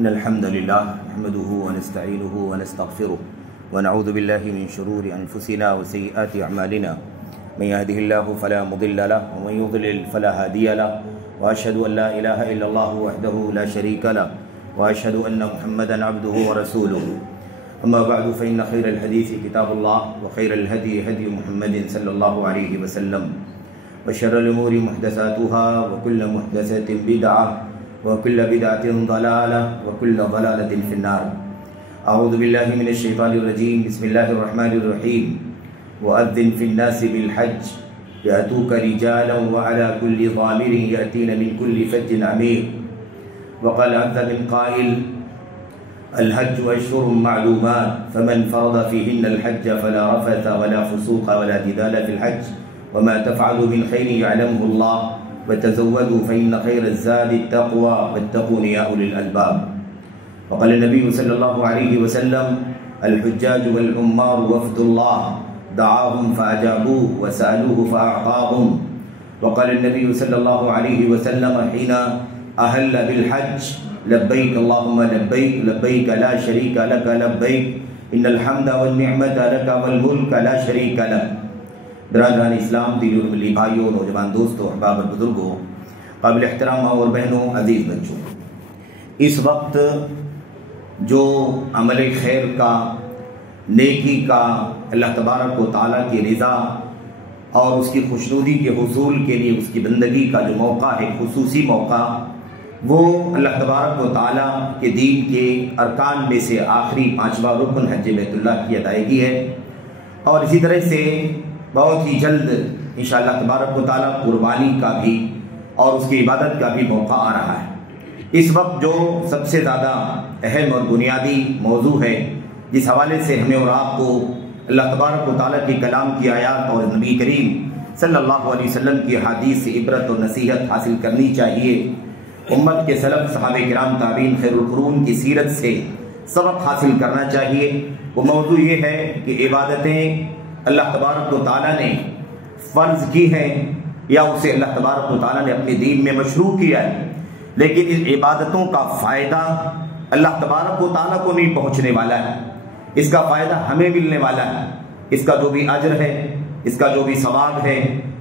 إن الحمد لله نحمده ونستعينه ونستغفره ونعوذ بالله من شرور أنفسنا وسيئات أعمالنا من يهده الله فلا مضل له ومن يضلل فلا هادي له وأشهد أن لا إله إلا الله وحده لا شريك له وأشهد أن محمدا عبده ورسوله أما بعد فإن خير الحديث كتاب الله وخير الهدي هدي محمد صلى الله عليه وسلم وشر الأمور محدثاتها وكل محدثة بدعة وكل بدعة ضلالة وكل ضلالة في النار. أعوذ بالله من الشيطان الرجيم. بسم الله الرحمن الرحيم. وأذن في الناس بالحج يأتوك رجالا وعلى كل ضامر يأتين من كل فج عميق. وقال عز من قائل الحج أشهر معلومات فمن فرض فيهن الحج فلا رفث ولا فسوق ولا جدال في الحج وما تفعلوا من خير يعلمه الله وتزودوا فإن خير الزاد التقوى واتقون يا أولي الألباب. وقال النبي صلى الله عليه وسلم الحجاج والعمار وفد الله دعاهم فأجابوه وسألوه فأعطاهم. وقال النبي صلى الله عليه وسلم حين أهل بالحج لبيك اللهم لبيك لبيك لا شريك لك لبيك إن الحمد والنعمة لك والملك لا شريك لك. برادران اسلام، دینی اور ملی بھائیوں، نوجوان دوستوں، احباب اور بزرگوں، قابل احترام اور بہنوں، عزیز بچوں، اس وقت جو عمل خیر کا، نیکی کا، اللہ تبارک و تعالیٰ کی رضا اور اس کی خوشنودی کے حصول کے لیے اس کی بندگی کا جو موقع ہے، خصوصی موقع، وہ اللہ تبارک و تعالیٰ کے دین کے ارکان میں سے آخری 5واں رکن حج بیت اللہ کی ادائیگی ہے. اور اسی طرح سے بہت ہی جلد انشاءاللہ تبارک و تعالیٰ قربانی کا بھی اور اس کی عبادت کا بھی موقع آ رہا ہے. اس وقت جو سب سے زیادہ اہم اور بنیادی موضوع ہے، جس حوالے سے ہمیں اور آپ کو اللہ تبارک و تعالیٰ کی کلام کی آیات اور نبی کریم صلی اللہ علیہ وسلم کی حدیث سے عبرت اور نصیحت حاصل کرنی چاہیے، امت کے سلف صحابہ کرام تابعین خیر القرون کی سیرت سے سبق حاصل کرنا چاہیے. وہ موضوع یہ ہے کہ عبادتیں اللہ تبارک و تعالیٰ نے فرض کی ہے یا اسے اللہ تبارک و تعالیٰ نے اپنے دین میں مشروع کیا ہے، لیکن ان عبادتوں کا فائدہ اللہ تبارک و تعالیٰ کو نہیں پہنچنے والا ہے. اس کا فائدہ ہمیں ملنے والا ہے. اس کا جو بھی اجر ہے، اس کا جو بھی ثواب ہے،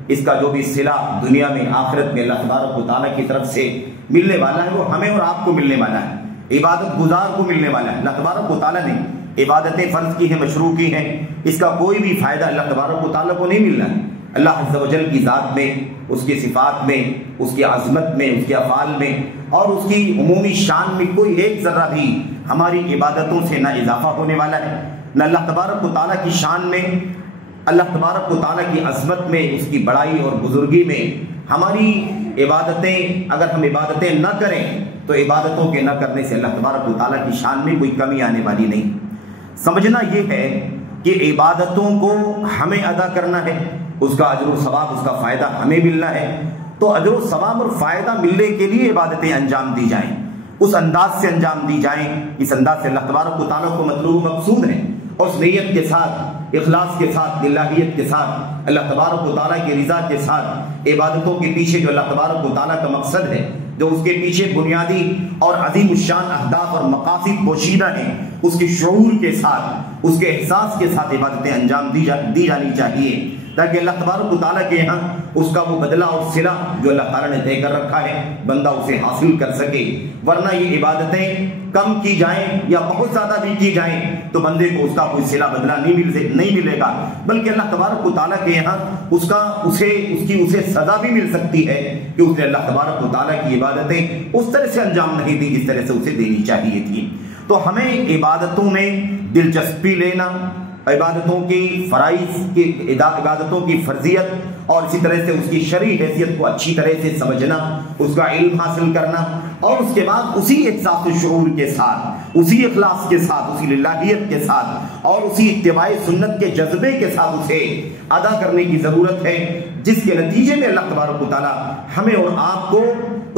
اس کا جو بھی صلہ دنیا میں آخرت میں اللہ تبارک و تعالیٰ کی طرف سے ملنے والا ہے، وہ ہمیں اور آپ کو ملنے والا ہے، عبادت گزار کو ملنے والا ہے. اللہ تبارک و تعالیٰ نے عبادتیں فرض کی ہیں، مشروع کی ہیں، اس کا کوئی بھی فائدہ اللہ تبارک و تعالیٰ کو نہیں ملنا ہے. اللہ عز و جل کی ذات میں، اس کی صفات میں، اس کی عظمت میں، اس کے افعال میں اور اس کی عمومی شان میں کوئی ایک ذرہ بھی ہماری عبادتوں سے نہ اضافہ ہونے والا ہے، نہ اللہ تبارک و تعالیٰ کی شان میں، اللہ تبارک و تعالیٰ کی عظمت میں، اس کی بڑائی اور بزرگی میں ہماری عبادتیں، اگر ہم عبادتیں نہ کریں تو عبادتوں کے نہ کرنے سے اللہ تبارک و تعالیٰ کی شان میں کوئی کمی آنے والی نہیں. سمجھنا یہ ہے کہ عبادتوں کو ہمیں ادا کرنا ہے، اس کا اجر و ثواب، اس کا فائدہ ہمیں ملنا ہے. تو اجر و ثواب اور فائدہ ملنے کے لیے عبادتیں انجام دی جائیں، اس انداز سے انجام دی جائیں، اس انداز سے اللہ تبارک و تعالیٰ کو مطلوب مقصود ہے، اور اس نیت کے ساتھ، اخلاص کے ساتھ، للہیت کے ساتھ، اللہ تبارک و تعالیٰ کی رضا کے ساتھ عبادتوں کے پیچھے جو اللہ تبارک و تعالیٰ کا مقصد ہے، جو اس کے پیچھے بنیادی اور عظیم الشان اہداف اور مقاصد پوشیدہ ہیں، اس کے شعور کے ساتھ، اس کے احساس کے ساتھ عبادتیں انجام دی جانی چاہیے، تاکہ اللہ تبارک و تعالیٰ کے یہاں اس کا وہ بدلہ اور صلہ جو اللہ تعالیٰ نے طے کر رکھا ہے بندہ اسے حاصل کر سکے. ورنہ یہ عبادتیں کم کی جائیں یا بہت زیادہ بھی کی جائیں تو بندے کو اس کا کوئی صلہ بدلہ نہیں ملے گا، بلکہ اللہ تبارک و تعالیٰ کے یہاں اسے سزا بھی مل سکتی ہے کہ اس نے اللہ تبارک و تعالیٰ کی عبادتیں اس طرح سے انجام نہیں دی جس طرح سے اسے دینی چاہیے تھی. تو ہمیں عبادتوں میں دلچسپی لینا، عبادتوں کی فرائض کی، عبادتوں کی فرضیت اور اسی طرح سے اس کی شرعی حیثیت کو اچھی طرح سے سمجھنا، اس کا علم حاصل کرنا، اور اس کے بعد اسی احساس و شعور کے ساتھ، اسی اخلاص کے ساتھ، اسی للہیت کے ساتھ اور اسی اتباع سنت کے جذبے کے ساتھ اسے ادا کرنے کی ضرورت ہے، جس کے نتیجے میں اللہ تبارک و تعالیٰ ہمیں اور آپ کو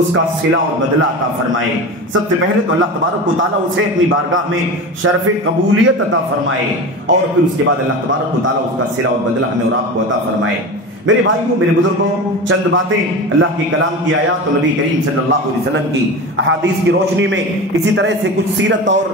اس کا صلہ اور بدلہ عطا فرمائے. سب سے پہلے تو اللہ تبارک و تعالیٰ اسے اپنی بارگاہ میں شرف قبولیت عطا فرمائے، اور پھر اس کے بعد اللہ تبارک و تعالیٰ اس کا صلہ اور بدلہ ہمیں اور آپ کو عطا فرمائے. میرے بھائیوں، میرے بزرگوں، چند باتیں اللہ کے کلام کی آیات اور نبی کریم صلی اللہ علیہ وسلم کی احادیث کی روشنی میں، اسی طرح سے کچھ سیرت اور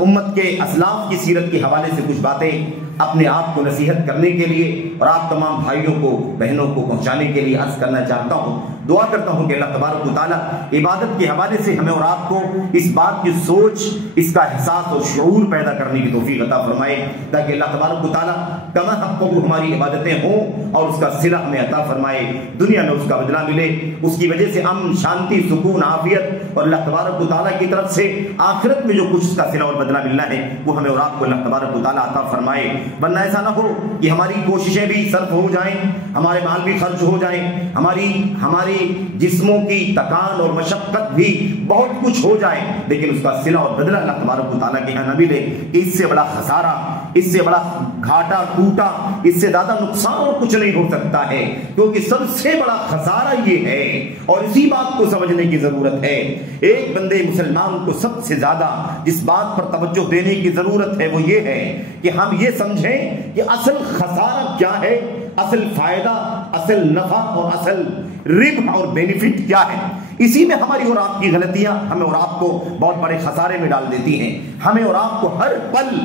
امت کے اسلاف کی سیرت کے حوالے سے کچھ باتیں اپنے آپ کو نصیحت کرنے کے لیے اور آپ تمام بھائیوں کو بہنوں کو پہنچانے کے لیے عرض کرنا چاہتا ہوں۔ دعا کرتا ہوں کہ اللہ تبارک و تعالیٰ عبادت کے حوالے سے ہمیں اور آپ کو اس بات کی سوچ، اس کا احساس اور شعور پیدا کرنے کی توفیق عطا فرمائے، تاکہ اللہ تبارک و تعالیٰ کما حق ہماری عبادتیں ہوں اور اس کا صلہ ہمیں عطا فرمائے، دنیا میں اس کا بدلہ ملے، اس کی وجہ سے امن، شانتی، سکون، عافیت، اور اللہ تبارک و تعالیٰ کی طرف سے آخرت میں جو کچھ اس کا صلہ اور بدلہ ملنا ہے وہ ہمیں اور آپ کو اللہ تبارک و تعالیٰ عطا فرمائے۔ ورنہ ایسا نہ ہو کہ ہماری کوششیں بھی صرف ہو جائیں، ہمارے مال بھی خرچ ہو جائیں، ہماری جسموں کی تکان اور مشقت بھی بہت کچھ ہو جائے، لیکن اس کا صلہ اور بدلہ اللہ تبارک و تعالیٰ کے یہاں نہ ملے۔ اس سے بڑا خسارہ، اس سے بڑا گھاٹا ٹوٹا، اس سے زیادہ نقصان اور کچھ نہیں ہو سکتا ہے، کیونکہ سب سے بڑا خسارہ یہ ہے، اور اسی بات کو سمجھنے کی ضرورت ہے۔ ایک بندے مسلمان کو سب سے زیادہ جس بات پر توجہ دینے کی ضرورت ہے وہ یہ ہے کہ ہم یہ سمجھیں کہ اصل خسارہ کیا ہے، اصل فائدہ، اصل نفع اور اصل ربح اور بینیفٹ کیا ہے۔ اسی میں ہماری اور آپ کی غلطیاں ہمیں اور آپ کو بہت بڑے خسارے میں ڈال دیتی ہیں۔ ہمیں اور آپ کو ہر پل،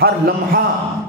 ہر لمحہ،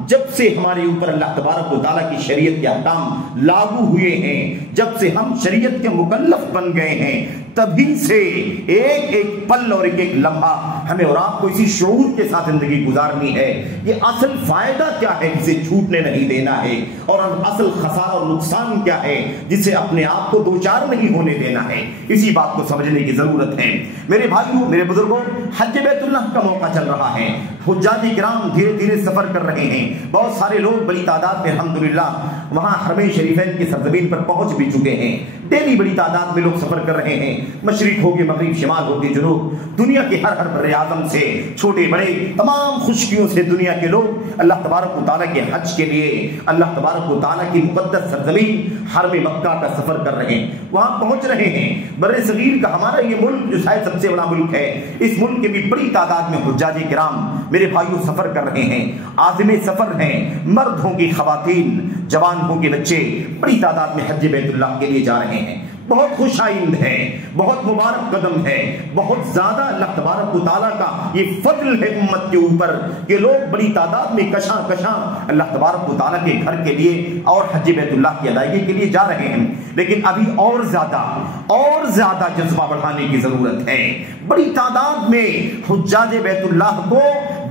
جب سے ہمارے اوپر اللہ تبارک و تعالیٰ کی شریعت کے احکام لاگو ہوئے ہیں، جب سے ہم شریعت کے مکلف بن گئے ہیں، تبھی سے ایک ایک پل اور ایک ایک لمحہ ہمیں اور آپ کو اسی شعور کے ساتھ زندگی گزارنی ہے کہ اصل فائدہ کیا ہے جسے چھوٹنے نہیں دینا ہے، اور اصل خسارہ اور نقصان کیا ہے جسے اپنے آپ کو دوچار نہیں ہونے دینا ہے۔ اسی بات کو سمجھنے کی ضرورت ہے۔ میرے بھائیوں، میرے بزرگوں، حج بیت اللہ کا موقع چل رہا ہے، حجاج کرام دھیرے دھیرے سفر کر رہے ہیں، بہت سارے لوگ بڑی تعداد میں الحمدللہ وہاں حرمین شریفین کی سرزمین پر پہنچ بھی چکے ہیں۔ ڈیلی بڑی تعداد میں لوگ سفر کر رہے ہیں، مشرق ہو کے مغرب، شمال ہو کے جنوب، دنیا کے ہر بر اعظم سے، چھوٹے بڑے تمام خشکیوں سے دنیا کے لوگ اللہ تبارک و تعالیٰ کے حج کے لیے اللہ تبارک و تعالیٰ کی مقدس سرزمین حرم مکہ کا سفر کر رہے ہیں، وہاں پہنچ رہے ہیں۔ بر صغیر کا ہمارا یہ ملک جو شاید سب سے بڑا ملک ہے، اس ملک کے بھی بڑی تعداد میں حجاج کرام میرے بھائیوں سفر کر رہے ہیں، عازم سفر ہیں، مرد ہوں گے، خواتین، جوان ہوں گے، بچے، بڑی تعداد میں حج بیت اللہ کے لیے جا رہے ہیں۔ بہت خوش آئند ہے، بہت مبارک قدم ہے، بہت زیادہ اللہ تبارک و تعالیٰ کا یہ فضل ہے امت کے اوپر کہ لوگ بڑی تعداد میں کشاں کشاں اللہ تبارک و تعالیٰ کے گھر کے لیے اور حج بیت اللہ کی ادائیگی کے لیے جا رہے ہیں۔ لیکن ابھی اور زیادہ جذبہ بڑھانے کی ضرورت ہے۔ بڑی تعداد میں حجاج بیت اللہ کو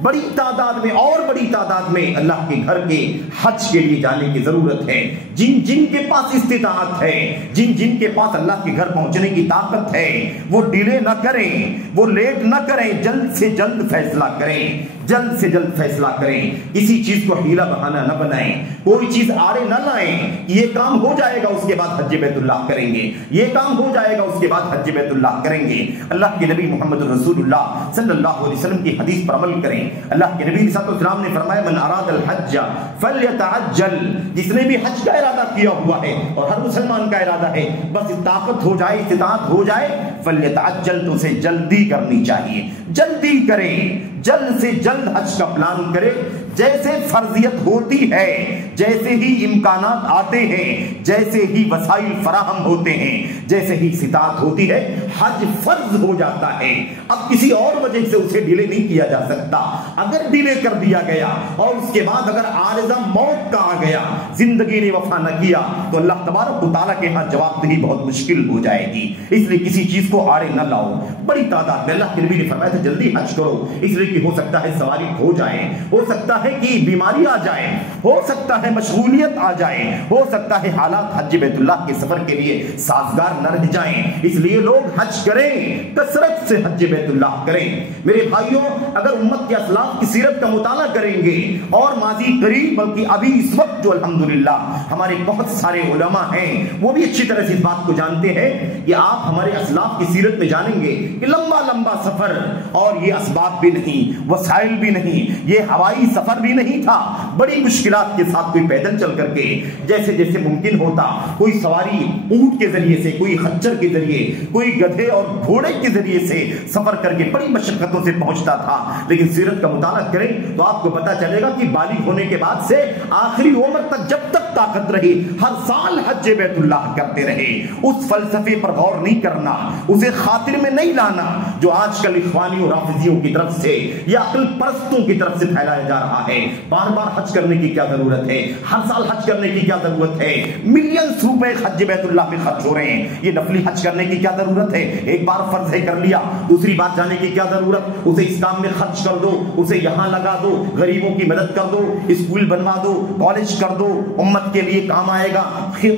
بڑی تعداد میں اللہ کے گھر کے حج کے لیے جانے کی ضرورت ہے۔ جن کے پاس استطاعت ہے، جن کے پاس اللہ کے گھر پہنچنے کی طاقت ہے، وہ ڈیلے نہ کریں، وہ لیٹ نہ کریں، جلد سے جلد فیصلہ کریں، کسی چیز کو حیلہ بہانہ نہ بنائیں، کوئی چیز آڑے نہ لائیں، یہ کام ہو جائے گا اس کے بعد حج بیت اللہ کریں گے، یہ کام ہو جائے گا اس کے بعد حج بیت اللہ کریں گے۔ اللہ کے نبی محمد رسول اللہ صلی اللہ علیہ وسلم کی حدیث پر عمل کریں۔ اللہ کے نبی صلی اللہ علیہ وسلم نے فرمایا من اراد الحج فلیتعجل، جس نے بھی حج کا ارادہ کیا ہوا ہے، اور ہر مسلمان کا ارادہ ہے، بس طاقت ہو جائے، استطاعت ہو جائے، فلیتعجل، تو اسے جلدی کرنی چاہیے، جلدی کریں، جلد سے جلد حج کا پلان کرے۔ جیسے فرضیت ہوتی ہے، جیسے ہی امکانات آتے ہیں، جیسے ہی وسائل فراہم ہوتے ہیں، جیسے ہی استطاعت ہوتی ہے، حج فرض ہو جاتا ہے۔ اب کسی اور وجہ سے اسے ڈیلے نہیں کیا جا سکتا۔ اگر ڈیلے کر دیا گیا اور اس کے بعد اگر عارضہ موت کا آ گیا، زندگی نے وفا نہ کیا، تو اللہ تبارک و تعالیٰ کے ہاں جواب دہی بہت مشکل ہو جائے گی۔ اس لیے کسی چیز کو آڑے نہ لاؤ۔ بڑی تعداد میں اللہ کے نبی نے فرمایا تھا جلدی حج کرو، اس لیے کہ ہو سکتا ہے سواری کھو جائے، ہو سکتا ہے کہ بیماری آ جائے، ہو سکتا ہے مشغولیت آ جائے، ہو سکتا ہے حالات حج بیت اللہ کے سفر کے لیے سازگار نہ رہ جائیں، اس لیے لوگ حج کریں، کثرت سے حج بیت اللہ کریں۔ میرے بھائیوں، اگر امت کے اسلاف کی سیرت کا مطالعہ کریں گے، اور ماضی قریب بلکہ ابھی اس وقت جو الحمدللہ ہمارے بہت سارے علماء ہیں وہ بھی اچھی طرح سے اس بات کو جانتے ہیں کہ آپ ہمارے اسلاف کی سیرت میں جانیں گے کہ لمبا سفر، اور یہ اسباب بھی نہیں، وسائل بھی نہیں، یہ ہوائی سفر بھی نہیں تھا، بڑی مشکلات کے ساتھ کوئی پیدل چل کر کے جیسے ممکن ہوتا، کوئی سواری اونٹ کے ذریعے سے، کوئی کوئی خچر کے ذریعے، کوئی گدھے اور گھوڑے کے ذریعے سے سفر کر کے بڑی مشقتوں سے پہنچتا تھا، لیکن سیرت کا مطالعہ کریں تو آپ کو پتا چلے گا کہ بالغ ہونے کے بعد سے آخری عمر تک جب تک طاقت رہی ہر سال حج بیت اللہ کرتے رہے۔ اس فلسفے پر غور نہیں کرنا، اسے خاطر میں نہیں لانا جو آج کل اخوانی اور رافضیوں کی طرف سے یا عقل پرستوں کی طرف سے پھیلایا جا رہا ہے۔ بار بار حج کرنے کی کیا ضرورت ہے؟ ہر سال حج کرنے کی کیا ضرورت ہے؟ ملینز روپے حج بیت اللہ میں خرچ ہو رہے ہیں، یہ نفلی حج کرنے کی کیا ضرورت ہے؟ ایک بار فرض ہے کر لیا، دوسری بار جانے کی کیا ضرورت؟ اسے اس کام میں خرچ کر دو، اسے یہاں لگا دو، غریبوں کی مدد کر دو، اسکول بنوا دو، کالج کر دو، امت کے لیے کام آئے گا۔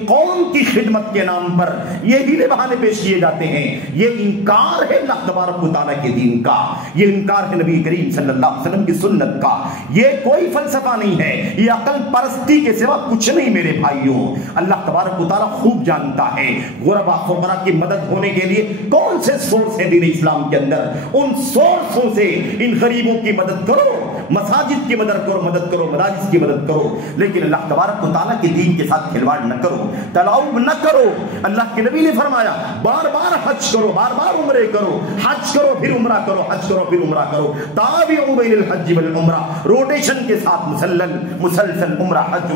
قوم کی خدمت کے نام پر یہ ہیلے بہانے پیش کیے جاتے ہیں۔ یہ انکار ہے اللہ تبارک و تعالیٰ کے دین کا، یہ انکار ہے نبی کریم صلی اللہ علیہ وسلم کی سنت کا۔ یہ کوئی فلسفہ نہیں ہے، یہ عقل پرستی کے سوا کچھ نہیں میرے بھائیوں۔ اللہ تبارک و تعالیٰ خوب جانتا ہے غربا فقراء کی مدد ہونے کے لیے کون سے سورس ہیں دین اسلام کے اندر، ان سورسوں سے ان غریبوں کی مدد کرو، مساجد کی مدد کرو، مدارس کی مدد کرو، لیکن اللہ تبارک و تعالیٰ کے دین کے ساتھ کھلواڑ نہ کرو، تلاؤب نہ کرو۔ اللہ کے نبی نے فرمایا بار بار حج کرو، بار بار عمرے کرو، حج کرو پھر عمرہ کرو، حج کرو پھر عمرہ کرو، تابعوا بین الحج والعمرہ، روٹیشن کے ساتھ مسلسل عمرہ حج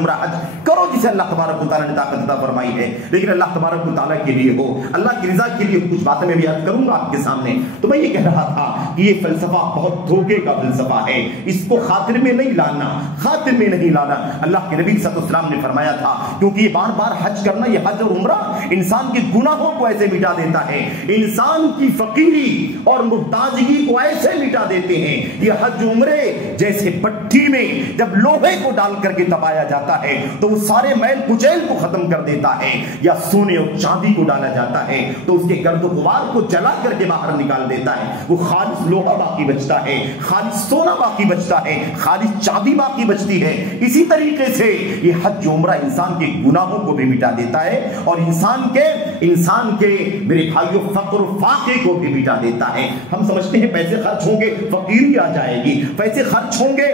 کرو، جسے اللہ تبارک و تعالیٰ نے طاقت عطا فرمائی ہے۔ لیکن اللہ تبارک و تعالیٰ کے لیے ہو، اللہ کی رضا کے لیے کچھ باتیں میں بھی عرض کروں گا آپ کے سامنے۔ تو میں یہ کہہ رہا تھا کہ یہ فلسفہ بہت دھوکے کا فلسفہ ہے، اس کو خاطر میں نہیں لانا، خاطر میں نہیں لانا۔ اللہ کے نبی صلی اللہ علیہ وسلم نے فرمایا تھا، کیونکہ یہ بار بار حج کرنا، یہ حج اور عمرہ انسان کے گناہوں کو ایسے مٹا دیتا ہے، انسان کی فقیری اور محتاجگی کو ایسے مٹا دیتے ہیں۔ یہ حج عمرے جیسے بھٹی میں جب لوہے کو ڈال کر کے تپایا جاتا ہے تو وہ سارے میل کچیل کو ختم کر دیتا ہے، یا سونے اور چاندی کو ڈالا جاتا ہے تو اس کے گرد و غبار کو جلا کر کے باہر نکال دیتا ہے، وہ خالص لوہا باقی بچتا ہے، خالص سونا باقی بچتا ہے، خالص چاندی باقی بچتی ہے۔ اسی طریقے سے یہ حج عمرہ انسان کے گناہوں کو بھی مٹا دیتا ہے اور انسان کے میرے بھائیوں فقر و فاقے کو بھی مٹا دیتا ہے۔ ہم سمجھتے ہیں پیسے خرچ ہوں گے فقیری آ جائے گی، پیسے خرچ ہوں گے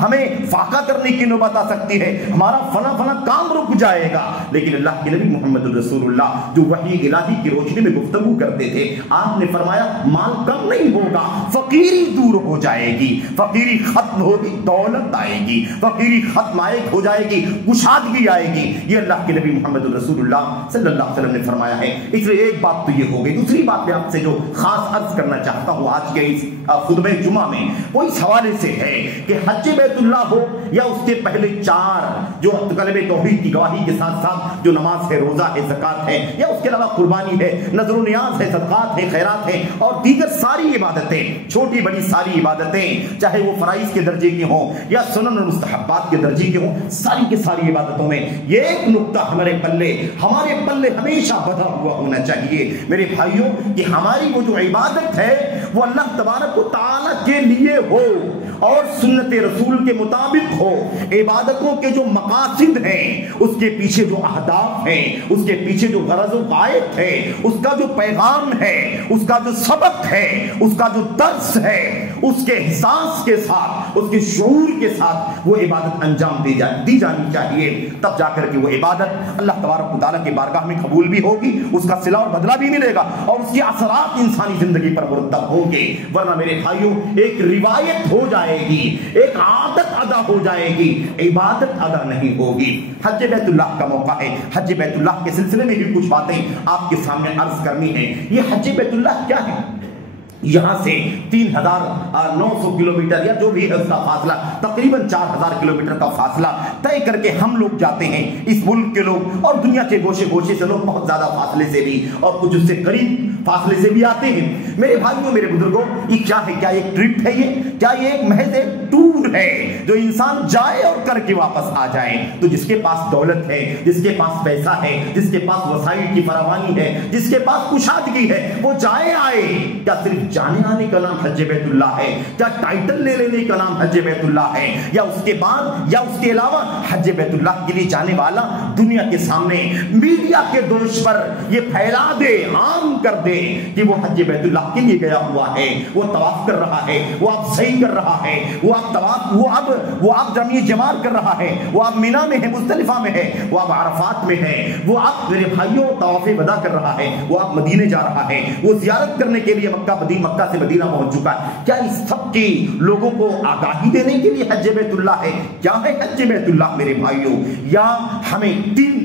ہمیں فاقہ کرنے کی نوبت آ سکتی ہے، ہمارا فلاں کام رک جائے گا، لیکن اللہ کے نبی محمد الرسول اللہ جو وحی الہی کی روشنی میں گفتگو کرتے تھے، آپ نے فرمایا مال کم نہیں ہوگا، فقیری دور ہو جائے گی، فقیری ختم ہوگی، دولت آئے گی، فقیری ختم ہو جائے گی، کشادگی آئے گی۔ یہ اللہ کے نبی محمد الرسول اللہ صلی اللہ علیہ وسلم نے فرمایا ہے۔ اس لیے ایک بات تو یہ ہو گئی، دوسری بات میں آپ سے جو خاص عرض کرنا چاہتا ہوں آج کے اس خطبہ جمعہ میں، وہ اس حوالے سے ہے کہ حج بیت اللہ ہو یا اس کے پہلے 4 جو کلمہ توحید کی گواہی کے ساتھ ساتھ جو نماز ہے، روزہ ہے، زکات ہے، یا اس کے علاوہ قربانی ہے، نذر و نیاز ہے، صدقات ہے، خیرات ہے، اور دیگر ساری عبادتیں، چھوٹی بڑی ساری عبادتیں، چاہے وہ فرائض کے درجے کی ہوں یا سنن اور مستحبات کے درجے کی ہوں، ساری کی ساری عبادتوں میں یہ ایک نقطہ ہمارے پلے ہمیشہ بندھا ہوا ہونا چاہیے میرے بھائیوں، کہ ہماری وہ جو عبادت ہے وہ اللہ تبارک و تعالیٰ کے لیے ہو اور سنت رسول کے مطابق ہو۔ عبادتوں کے جو مقاصد ہیں، اس کے پیچھے جو اہداف ہیں، اس کے پیچھے جو غرض و غایت ہے، اس کا جو پیغام ہے، اس کا جو سبق ہے، اس کا جو درس ہے، اس کے احساس کے ساتھ، اس کے شعور کے ساتھ وہ عبادت انجام دی جانی چاہیے، تب جا کر کے وہ عبادت اللہ تبارک و تعالیٰ کی بارگاہ میں قبول بھی ہوگی، اس کا صلہ اور بدلہ بھی ملے گا اور اس کے اثرات انسانی زندگی پر مرتب ہوں گے۔ ورنہ میرے بھائیوں ایک روایت ہو جائے گی، ایک عادت ادا ہو جائے گی، عبادت ادا نہیں ہوگی۔ حج بیت اللہ کا موقع ہے، حج بیت اللہ کے سلسلے میں بھی کچھ باتیں آپ کے سامنے عرض کرنی ہے۔ یہ حج بیت اللہ کیا ہے؟ یہاں سے 3900 کلومیٹر یا جو بھی ہے اس کا فاصلہ، تقریباً 4000 کلومیٹر کا فاصلہ طے کر کے ہم لوگ جاتے ہیں، اس ملک کے لوگ اور دنیا کے گوشے گوشے سے لوگ بہت زیادہ فاصلے سے بھی اور کچھ اس سے قریب فاصلے سے بھی آتے ہیں۔ میرے بھائیوں میرے بزرگوں، یہ کیا ہے؟ کیا ایک ٹرپ ہے؟ کیا یہ ایک محض ایک ٹور ہے جو انسان جائے اور کر کے واپس آ جائے؟ تو جس کے پاس دولت ہے، جس کے پاس پیسہ ہے، جس کے پاس وسائل کی فراوانی ہے، جس کے پاس کشادگی ہے، وہ جائے آئے۔ کیا صرف جانے آنے کا نام حج بیت اللہ ہے؟ کیا ٹائٹل لے لینے کا نام حج بیت اللہ ہے؟ یا اس کے بعد یا اس کے علاوہ حج بیت اللہ کے لیے جانے والا دنیا کے سامنے میڈیا کے دوش پر یہ پھیلا دے، عام کر دے دے کہ وہ حج بیت اللہ کے لیے گیا ہوا ہے، وہ طواف کر رہا ہے، وہ اب سعی کر رہا ہے، وہ اب طواف، وہ اب رمی جمار کر رہا ہے، وہ اب مینا میں ہے، مزدلفہ میں ہے، وہ اب عرفات میں ہے، وہ اب میرے بھائیوں طواف ودا کر رہا ہے، وہ اب مدینے جا رہا ہے، وہ زیارت کرنے کے لیے مکہ سے مدینہ پہنچ چکا ہے۔ کیا اس سب کی لوگوں کو آگاہی دینے کے لیے حج بیت اللہ ہے؟ کیا ہے حج بیت اللہ میرے بھائیوں؟ یا ہمیں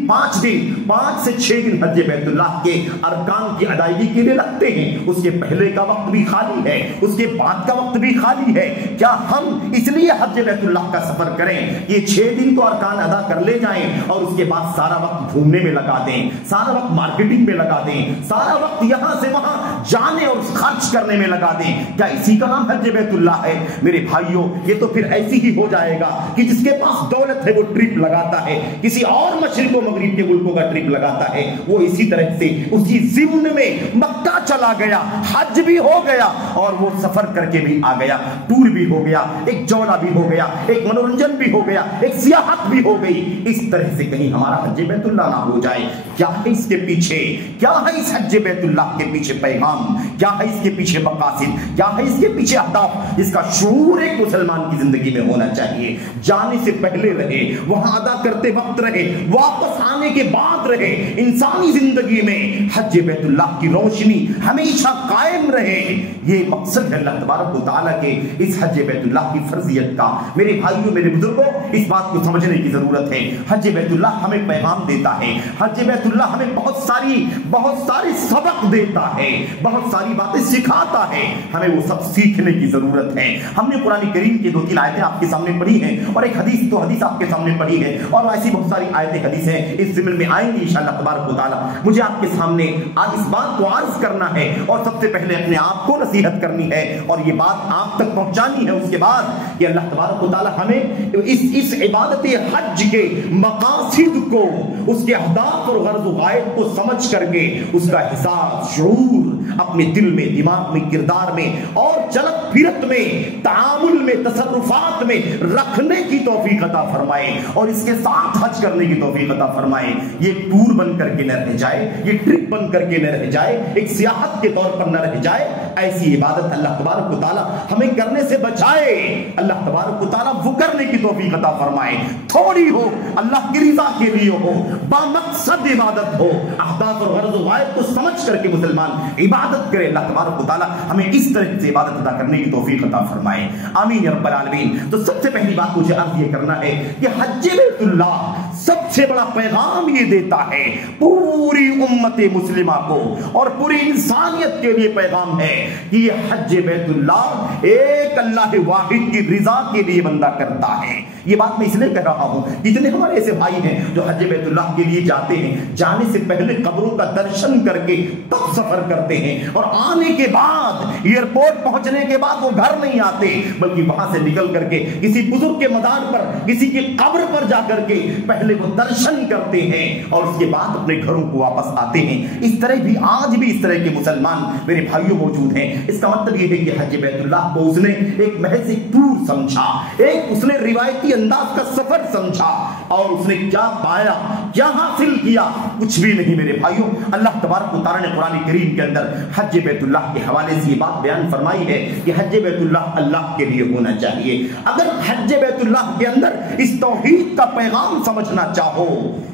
5 دن 5 سے 6 دن حج بیت اللہ کے ارکان کی ادائیگی کے لیے لگتے ہیں؟ اس کے پہلے کا وقت بھی خالی ہے، اس کے بعد کا وقت بھی خالی ہے۔ کیا ہم اس لیے حج بیت اللہ کا سفر کریں یہ 6 دن تو ارکان ادا کر لے جائیں اور اس کے بعد سارا وقت گھومنے میں لگا دیں، سارا وقت مارکیٹنگ میں لگا دیں، سارا وقت یہاں سے وہاں جانے اور خرچ کرنے میں لگا دیں؟ کیا اسی کا نام حج بیت اللہ ہے میرے بھائیوں؟ یہ تو پھر ایسی ہی ہو جائے گا کہ جس کے پاس دولت ہے وہ ٹرپ لگاتا ہے، کسی اور مشرق و مغرب کے ملکوں کا ٹرپ لگاتا ہے، وہ اسی طرح سے اسی ضمن میں مکہ چلا گیا، حج بھی ہو گیا اور وہ سفر کر کے بھی آ گیا، ٹور بھی ہو گیا، ایک جولہ بھی ہو گیا، ایک منورنجن بھی ہو گیا، ایک سیاحت بھی ہو گئی۔ اس طرح سے کہیں ہمارا حج بیت اللہ نہ ہو جائے۔ کیا ہے اس کے پیچھے؟ کیا ہے اس حج بیت اللہ کے پیچھے پیغام؟ کیا ہے اس کے پیچھے مقاصد؟ کیا ہے اس کے پیچھے اہداف جس کا شعور ایک مسلمان کی زندگی میں ہونا چاہیے؟ جانے سے پہلے رہے، وہاں ادا کرتے وقت رہے، واپس آنے کے بعد رہے، انسانی زندگی میں حج بیت اللہ کی روشنی ہمیشہ قائم رہے۔ یہ مقصد ہے اللہ تبارک و تعالیٰ کے اس حج بیت اللہ کی فرضیت کا۔ میرے بھائیوں، میرے بزرگوں، اس بات کو سمجھنے کی ضرورت ہے۔ حج بیت اللہ ہمیں پیغام دیتا ہے، حج بیت اللہ ہمیں بہت ساری سبق دیتا ہے، بہت ساری باتیں سکھاتا ہے، ہمیں وہ سب سیکھنے کی ضرورت ہے۔ ہم نے قرآن کریم کی 2-3 آیتیں آپ کے سامنے پڑھی ہیں اور ایک حدیث آپ کے سامنے پڑھی ہے، اور ایسی بہت ساری آیتیں حدیثیں اس ضمن میں آئیں گی انشاءاللہ تبارک و تعالیٰ۔ مجھے آپ کے سامنے آج اس بات کو عرض کرنا ہے اور سب سے پہلے اپنے آپ کو نصیحت کرنی ہے اور یہ بات آپ تک پہنچانی ہے، اس کے بعد کہ اللہ تبارک و تعالیٰ ہمیں اس عبادت حج کے مقاصد کو، اس کے اہداف اور غرض و غائب کو سمجھ کر کے اس کا احساس، شعور اپنے دل میں، دماغ میں، کردار میں اور چلت پھرت میں، تعامل میں، تصرفات میں رکھنے کی توفیق عطا فرمائے اور اس کے ساتھ حج کرنے کی توفیق عطا فرمائے۔ یہ ٹور بن کر کے نہ رہ جائے، یہ ٹرپ بن کر کے نہ رہ جائے، ایک سیاحت کے طور پر نہ رہ جائے۔ ایسی عبادت اللہ تبارک و تعالیٰ ہمیں کرنے سے بچائے، اللہ تبارک و تعالیٰ وہ کرنے کی توفیق عطا فرمائے۔ تھوڑی ہو، اللہ کی رضا کے لیے ہو، بامقصد عبادت ہو، اہداف اور غرض و غائب کو سمجھ کر کے مسلمان عبادت کرے۔ اللہ تبارک و تعالیٰ ہمیں اس طرح سے عبادت ادا کرنے کی توفیق عطا فرمائے، آمین یا رب العالمین۔ تو سب سے پہلی بات مجھے عرض یہ کرنا ہے کہ حج بیت اللہ سب سے بڑا پیغام یہ دیتا ہے پوری امت مسلمہ کو اور پوری انسانیت کے لیے پیغام ہے کہ یہ حج بیت اللہ ایک اللہ واحد کی رضا کے لیے بندہ کرتا ہے۔ یہ بات میں اس لیے کہہ رہا ہوں، جتنے ہمارے ایسے بھائی ہیں جو حج بیت اللہ کے لیے جاتے ہیں، جانے سے پہلے قبروں کا درشن کر کے تب سفر کرتے ہیں اور آنے کے بعد ایئرپورٹ پہنچنے کے بعد وہ گھر نہیں آتے، بلکہ وہاں سے نکل کر کے کسی بزرگ کے مزار پر، کسی کی قبر پر جا کر کے پہلے وہ درشن کرتے ہیں اور اس کے بعد اپنے گھروں کو واپس آتے ہیں۔ اس طرح بھی آج بھی اس طرح کے مسلمان میرے بھائیوں موجود ہیں۔ اس کا مطلب یہ ہے کہ حج بیت اللہ کو اس نے ایک محض ایک ٹور سمجھا، ایک اس نے روایتی انداز کا سفر سمجھا، اور اس نے کیا پایا، کیا حاصل کیا؟ کچھ بھی نہیں میرے بھائیوں۔ اللہ تبارک و تعالیٰ نے قرآن کریم کے اندر حج بیت اللہ کے حوالے سے یہ بات بیان فرمائی ہے کہ حج بیت اللہ اللہ کے لیے ہونا چاہیے۔ اگر حج بیت اللہ کے اندر اس توحید کا پیغام سمجھنا چاہو،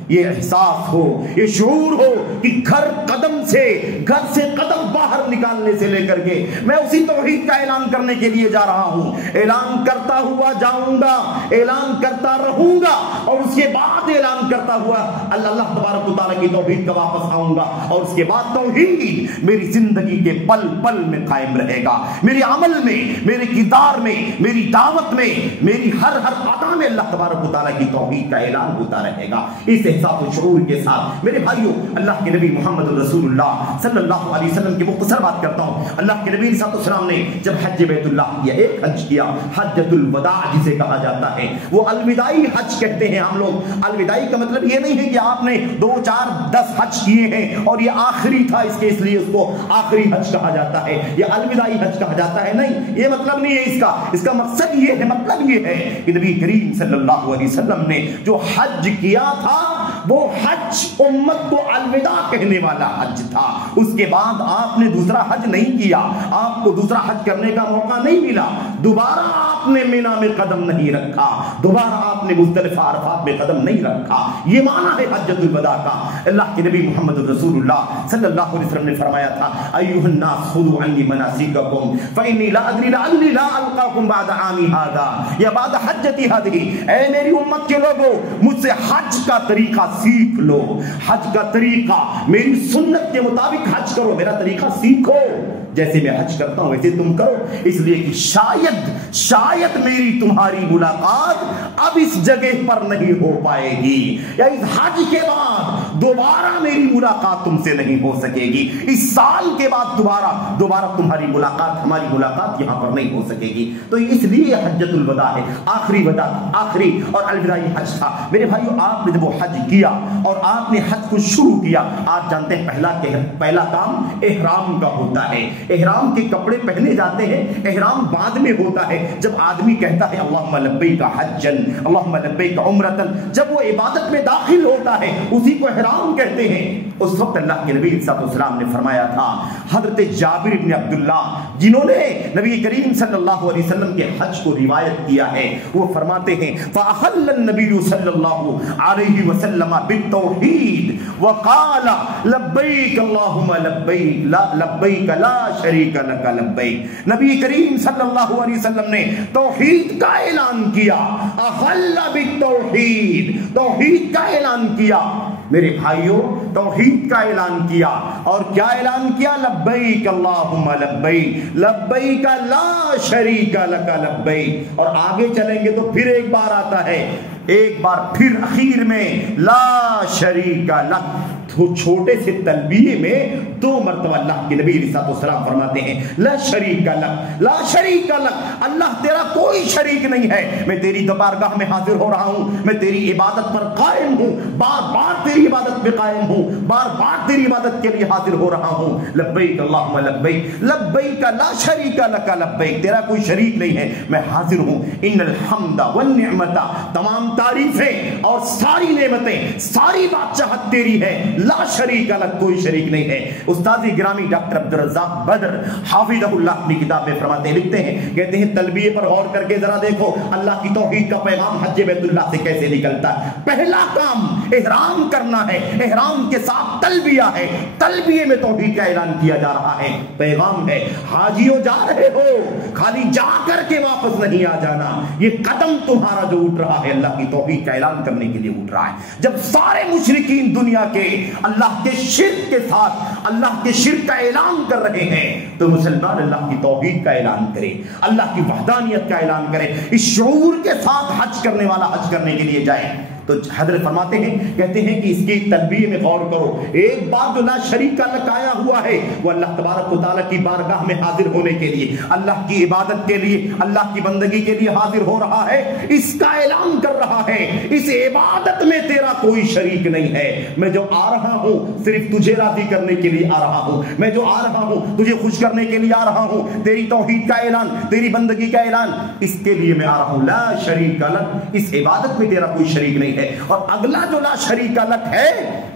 یہ احساس ہو، یہ شعور ہو کہ گھر سے قدم باہر نکالنے سے لے کر کے میں اسی توحید کا اعلان کرنے کے لیے جا رہا ہوں، اعلان کرتا ہوا جاؤں گا، اعلان کرتا رہوں گا، اور اس کے بعد اعلان کرتا ہوا اللہ تبارک و تعالیٰ کی توحید کا واپس آؤں گا، اور اس کے بعد توحید میری زندگی کے پل پل میں قائم رہے گا، میرے عمل میں، میرے کردار میں، میری دعوت میں، میری ہر ادا میں اللہ تبارک و تعالیٰ کی توحید کا اعلان ہوتا رہے گا۔ اس احساس و شعور کے ساتھ میرے بھائیوں، اللہ کے نبی محمد رسول اللہ صلی اللہ علیہ وسلم کی مختصر بات کرتا ہوں۔ اللہ کے نبی صلی اللہ علیہ وسلم نے جب حج بیت اللہ کیا، ایک حج کیا، حجۃ الوداع جسے کہا جاتا ہے، وہ الوداعی حج کہتے ہیں ہم لوگ۔ الوداعی کا مطلب یہ نہیں ہے کہ آپ نے 2 4 10 حج کیے ہیں اور یہ آخری تھا اس لیے اس کو آخری حج کہا جاتا ہے، یہ الوداعی حج کہا جاتا ہے، نہیں، یہ مطلب نہیں ہے اس کا مقصد یہ ہے، مطلب یہ ہے کہ نبی کریم صلی اللہ علیہ وسلم نے جو حج کیا تھا وہ حج امت کو الوداع کہنے والا حج تھا. اس کے بعد آپ نے دوسرا حج نہیں کیا, آپ کو دوسرا حج کرنے کا موقع نہیں ملا, دوبارہ آپ نے مینا میں قدم نہیں رکھا, دوبارہ آپ نے مزدلفہ عرفات میں قدم نہیں رکھا. یہ معنی ہے حجۃ الوداع کا. اللہ کے نبی محمد رسول اللہ صلی اللہ علیہ وسلم نے فرمایا تھا ایھا الناس خذوا عنی مناسککم فانی لا ادری لعلی لا القاکم بعد عامی ھذا یا بعد حجتی ہذہ. اے میری امت کے لوگوں, مجھ سے حج کا طریقہ سیکھ لو. حج کا طریقہ میری سنت کے مطابق حج کرو, میرا طریقہ سیکھو. جیسے میں حج کرتا ہوں ویسے تم کرو, اس لیے کہ شاید میری تمہاری ملاقات اب اس جگہ پر نہیں ہو پائے گی, یا اس حج کے بعد دوبارہ میری ملاقات تم سے نہیں ہو سکے گی, اس سال کے بعد دوبارہ تمہاری ملاقات, ہماری ملاقات یہاں پر نہیں ہو سکے گی. تو اس لیے حجۃ الوداع ہے, آخری اور الوداعی حج تھا. میرے بھائیو, آپ نے جب وہ حج کیا اور آپ نے حج کو شروع کیا, آپ جانتے ہیں پہلا کام احرام کا ہوتا ہے. احرام کے کپڑے پہنے جاتے ہیں, احرام بعد میں ہوتا ہے. جب آدمی کہتا ہے اللہم لبیک حجن اللہم لبیک عمرتن, جب وہ عبادت میں داخل ہوتا ہے اسی کو احرام کہتے ہیں. اس وقت اللہ کے نبی صلی اللہ علیہ وسلم نے فرمایا تھا, حضرت جابر بن عبداللہ جنہوں نے نبی کریم صلی اللہ علیہ وسلم کے حج کو روایت کیا ہے, وہ فرماتے ہیں فأحل النبی صلی اللہ علیہ وسلم بالتوحید وقال لبیک اللہم لبیک لا شریک لک لبیک. نبی کریم صلی اللہ علیہ وسلم نے توحید کا اعلان کیا, احل بالتوحید, توحید کا اعلان کیا. میرے بھائیوں, توحید کا اعلان کیا, اور کیا اعلان کیا؟ لبیک اللہم لبیک لبیک لا شریک لک لبیک. اور آگے چلیں گے تو پھر ایک بار آتا ہے, ایک بار پھر اخیر میں لا شریک لک. چھوٹے سے تلبیہ میں 2 مرتبہ اللہ کے نبی علیہ السلام فرماتے ہیں لا شریک لک لا شریک لک, اللہ تیرا کوئی شریک نہیں ہے. میں تیری بارگاہ میں حاضر ہو رہا ہوں, میں تیری عبادت پر قائم ہوں, بار بار تیری عبادت پہ قائم ہوں, بار بار تیری عبادت کے لیے حاضر ہو رہا ہوں. لبیک اللہم لبیک لبیک لا شریک لک لبیک, تیرا کوئی شریک نہیں ہے, میں حاضر ہوں. ان الحمد والنعمت, تمام تعریفیں اور ساری نعمتیں, ساری بادشاہت تیری ہے, لا شریک لک, کوئی شریک نہیں ہے. استاد گرامی ڈاکٹر عبدالرزاق بدر حافظہ اللہ اپنی کتاب میں فرماتے ہیں, لکھتے ہیں, کہتے ہیں تلبیہ پر غور کر کے ذرا دیکھو اللہ کی توحید کا پیغام حج بیت اللہ سے کیسے نکلتا ہے. پہلا کام احرام کرنا ہے, احرام کے ساتھ تلبیہ ہے, تلبیہ میں توحید کا اعلان کیا جا رہا ہے. پیغام ہے, حاجیوں جا رہے ہو, خالی جا کر کے واپس نہیں آ جانا. یہ قدم تمہارا جو اٹھ رہا ہے اللہ کی توحید کا اعلان کرنے کے لیے اٹھ رہا ہے. جب سارے مشرکین دنیا کے اللہ کے شرک کے ساتھ اللہ کے شرک کا اعلان کر رہے ہیں, تو مسلمان اللہ کی توحید کا اعلان کرے, اللہ کی وحدانیت کا اعلان کرے, اس شعور کے ساتھ حج کرنے والا حج کرنے کے لیے جائے. تو حضرت فرماتے ہیں, کہتے ہیں کہ اس کی تلبیہ میں غور کرو. ایک بار جو لا شریک لک آیا ہوا ہے وہ اللہ تبارک و تعالیٰ کی بارگاہ میں حاضر ہونے کے لیے, اللہ کی عبادت کے لیے, اللہ کی بندگی کے لیے حاضر ہو رہا ہے. اس کا اعلان کر رہا ہے اس عبادت میں تیرا کوئی شریک نہیں ہے. میں جو آ رہا ہوں صرف تجھے راضی کرنے کے لیے آ رہا ہوں, میں جو آ رہا ہوں تجھے خوش کرنے کے لیے آ رہا ہوں. تیری توحید کا اعلان, تیری بندگی کا اعلان, اس کے لیے میں آ رہا ہوں. لا شریک لک, اس عبادت میں تیرا کوئی شریک نہیں ہے. اور اگلا جو لا شریک لک ہے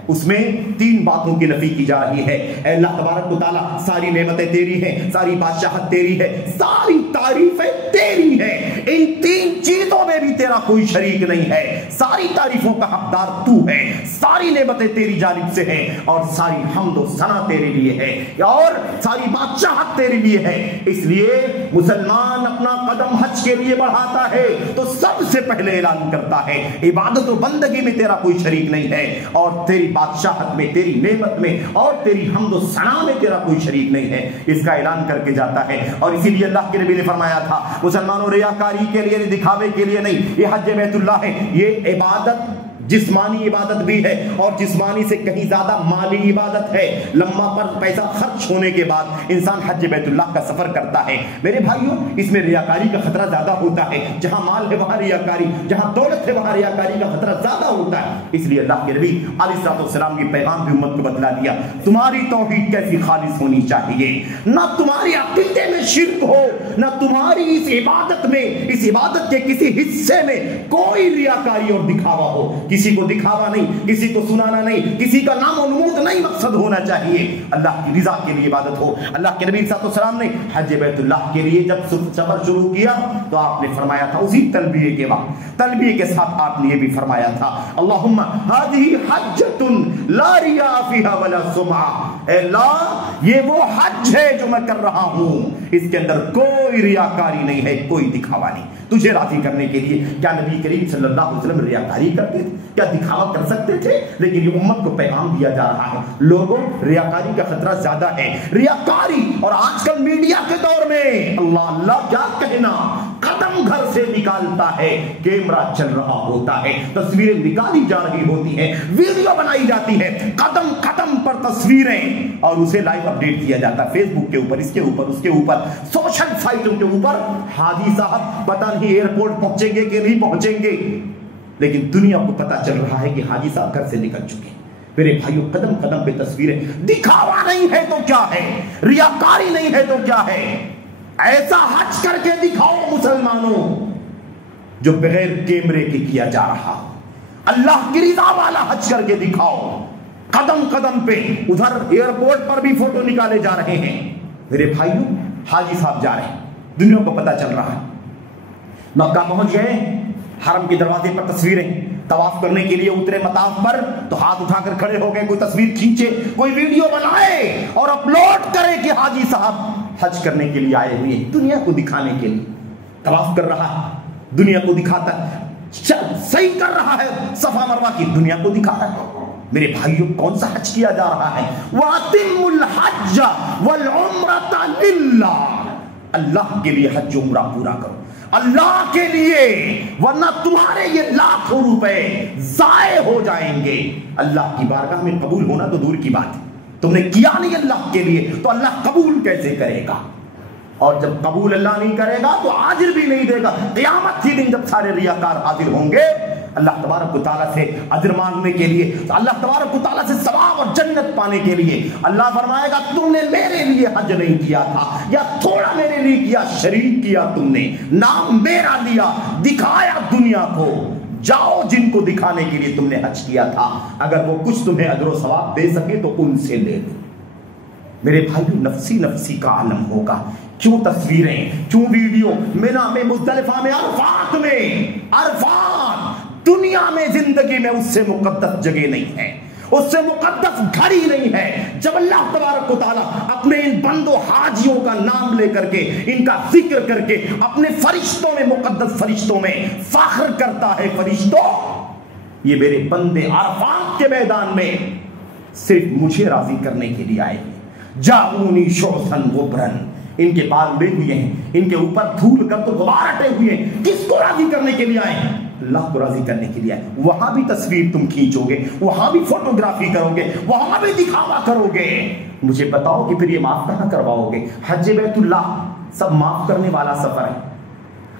اس میں 3 باتوں کی نفی کی جا رہی ہے. اے اللہ تبارک و تعالیٰ, ساری نعمتیں تیری ہیں, ساری بادشاہت تیری ہے, ساری تعریفیں تیری ہیں, ان 3 چیزوں میں بھی تیرا کوئی شریک نہیں ہے. ساری تعریفوں کا حقدار تو ہے, ساری نعمتیں تیری جانب سے ہیں, اور ساری حمد و ثنا تیرے لیے ہے, اور ساری بادشاہت تیرے لیے ہے. اس لیے مسلمان اپنا قدم حج کے لیے بڑھاتا ہے تو سب سے پہلے اعلان کرتا ہے عبادت و بندگی میں تیرا کوئی شریک نہیں ہے, اور تیری بادشاہت میں, تیری نعمت میں, اور تیری حمد و ثنا میں تیرا کوئی شریک نہیں ہے. اس کا اعلان کر کے جاتا ہے. اور اسی لیے اللہ کے نبی نے فرمایا تھا مسلمانوں, ریاکاری کے لیے, دکھاوے کے لیے نہیں, یہ حج بیت اللہ ہے, یہ عبادت جسمانی عبادت بھی ہے, اور جسمانی سے کہیں زیادہ مالی عبادت ہے. لمحہ پر پیسہ خرچ ہونے کے بعد انسان حج بیت اللہ کا سفر کرتا ہے. میرے بھائیوں, اس میں ریاکاری کا خطرہ زیادہ ہوتا ہے. جہاں مال ہے وہاں ریاکاری, جہاں دولت ہے وہاں ریاکاری کا خطرہ زیادہ ہوتا ہے. اس لیے اللہ کے نبی علیہ السلام کی پیغام بھی امت کو بتلا دیا, تمہاری توحید کیسی خالص ہونی چاہیے, نہ تمہاری عقیدے میں شرک ہو, نہ تمہاری اس عبادت میں, اس عبادت کے کسی حصے میں کوئی ریاکاری اور دکھاوا ہو. کسی کو دکھاوا نہیں, کسی کو سنانا نہیں, کسی کا نام و نمود نہیں مقصد ہونا چاہیے. اللہ کی رضا کے لیے عبادت ہو. اللہ کے نبی صلی اللہ علیہ وسلم نے حج بیت اللہ کے لیے جب سفر شروع کیا تو آپ نے فرمایا تھا اسی تلبیہ کے وقت, تلبیہ کے ساتھ آپ نے یہ بھی فرمایا تھا اللہم ہذہ حجۃ لا ریاء فیہا ولا سمعہ, اے اللہ یہ وہ حج ہے جو میں کر رہا ہوں, اس کے اندر کوئی ریاکاری نہیں ہے, کوئی دکھاوا نہیں. تجھے راضی کرنے کے لیے کیا نبی کریم صلی اللہ علیہ وسلم ریاکاری کرتے تھے, کیا دکھاوا کر سکتے تھے؟ لیکن یہ امت کو پیغام دیا جا رہا ہے, لوگوں ریاکاری کا خطرہ زیادہ ہے. ریاکاری اور آج کل میڈیا کے دور میں اللہ اللہ کیا کہنا, قدم گھر سے نکالتا ہے, کیمرہ چل رہا ہوتا ہے, تصویریں نکالی جا رہی ہوتی ہیں, ویڈیو بنائی جاتی ہے, قدم قدم پر تصویریں, اور اسے لائیو اپڈیٹ کیا جاتا ہے فیس بک کے اوپر, اس کے اوپر, اس کے اوپر, سوشل سائٹوں کے اوپر. حاجی صاحب پتہ نہیں ایئرپورٹ پہنچیں گے کہ نہیں پہنچیں گے, لیکن دنیا کو پتہ چل رہا ہے کہ حاجی صاحب گھر سے نکل چکے. میرے بھائیو قدم قدم پہ تصویریں, دکھاوا نہیں ہے تو کیا ہے, ریاکاری نہیں ہے تو کیا ہے. ایسا حج کر کے دکھاؤ مسلمانوں جو بغیر کیمرے کے کیا جا رہا, اللہ کی رضا والا حج کر کے دکھاؤ. قدم قدم پہ ادھر ایئرپورٹ پر بھی فوٹو نکالے جا رہے ہیں. میرے بھائیو حاجی صاحب جا رہے ہیں, دنیا کو پتہ چل رہا ہے. مکہ پہنچ گئے, حرم کے دروازے پر تصویریں, طواف کرنے کے لیے اترے مطاف پر تو ہاتھ اٹھا کر کھڑے ہو گئے, کوئی تصویر کھینچے, کوئی ویڈیو بنائے اور اپلوڈ کرے کہ حاجی صاحب حج کرنے کے لیے آئے ہوئے ہیں, دنیا کو دکھانے کے لیے. طواف کر رہا ہے, دنیا کو دکھاتا ہے, صحیح کر رہا ہے صفا مروہ کی, دنیا کو دکھاتا ہے. میرے بھائیوں کون سا حج کیا جا رہا ہے؟ وَأَتِمُّ الْحَجَّ وَالْعُمْرَةَ لِلَّهِ, اللہ کے لیے حج عمرہ پورا کرو, اللہ کے لیے, ورنہ تمہارے یہ لاکھوں روپے ضائع ہو جائیں گے. اللہ کی بارگاہ میں قبول ہونا تو دور کی بات ہے, تم نے کیا نہیں اللہ کے لیے تو اللہ قبول کیسے کرے گا؟ اور جب قبول اللہ نہیں کرے گا تو اجر بھی نہیں دے گا. قیامت ہی دن جب سارے ریاکار حاضر ہوں گے اللہ تبارک و تعالیٰ سے اجر مانگنے کے لیے, اللہ تبارک و تعالیٰ سے ثواب اور جنت پانے کے لیے, اللہ فرمائے گا تم نے میرے لیے حج نہیں کیا تھا, یا تھوڑا میرے لیے کیا, شریک کیا تم نے, نام میرا لیا, دکھایا دنیا کو. جاؤ جن کو دکھانے کے لیے تم نے حج کیا تھا, اگر وہ کچھ تمہیں اجر و ثواب دے سکے تو ان سے لے لو. میرے بھائیو نفسی نفسی کا عالم ہوگا. کیوں تصویریں, کیوں ویڈیو, مینا میں, مزدلفہ میں, عرفات میں, عرفات دنیا میں زندگی میں اس سے مقدس جگہ نہیں ہے, اس سے مقدس گھر ہی نہیں ہے. جب اللہ تبارک و تعالیٰ اپنے ان بندوں حاجیوں کا نام لے کر کے, ان کا ذکر کر کے اپنے فرشتوں میں, مقدس فرشتوں میں فخر کرتا ہے, فرشتوں یہ میرے بندے عرفات کے میدان میں صرف مجھے راضی کرنے کے لیے آئے ہیں. جاؤنی شعثا غبرن, ان کے بال اڑے ہوئے ہیں, ان کے اوپر دھول گرد و غبار اٹے ہوئے ہیں, کس کو راضی کرنے کے لیے آئے ہیں؟ اللہ کو راضی کرنے کے لیے آئے. وہاں بھی تصویر تم کھینچو گے, وہاں بھی فوٹوگرافی کرو گے, وہاں بھی دکھاوا کرو گے. مجھے بتاؤ کہ پھر یہ معاف کہاں کرواؤ گے؟ حج بیت اللہ سب معاف کرنے والا سفر ہے.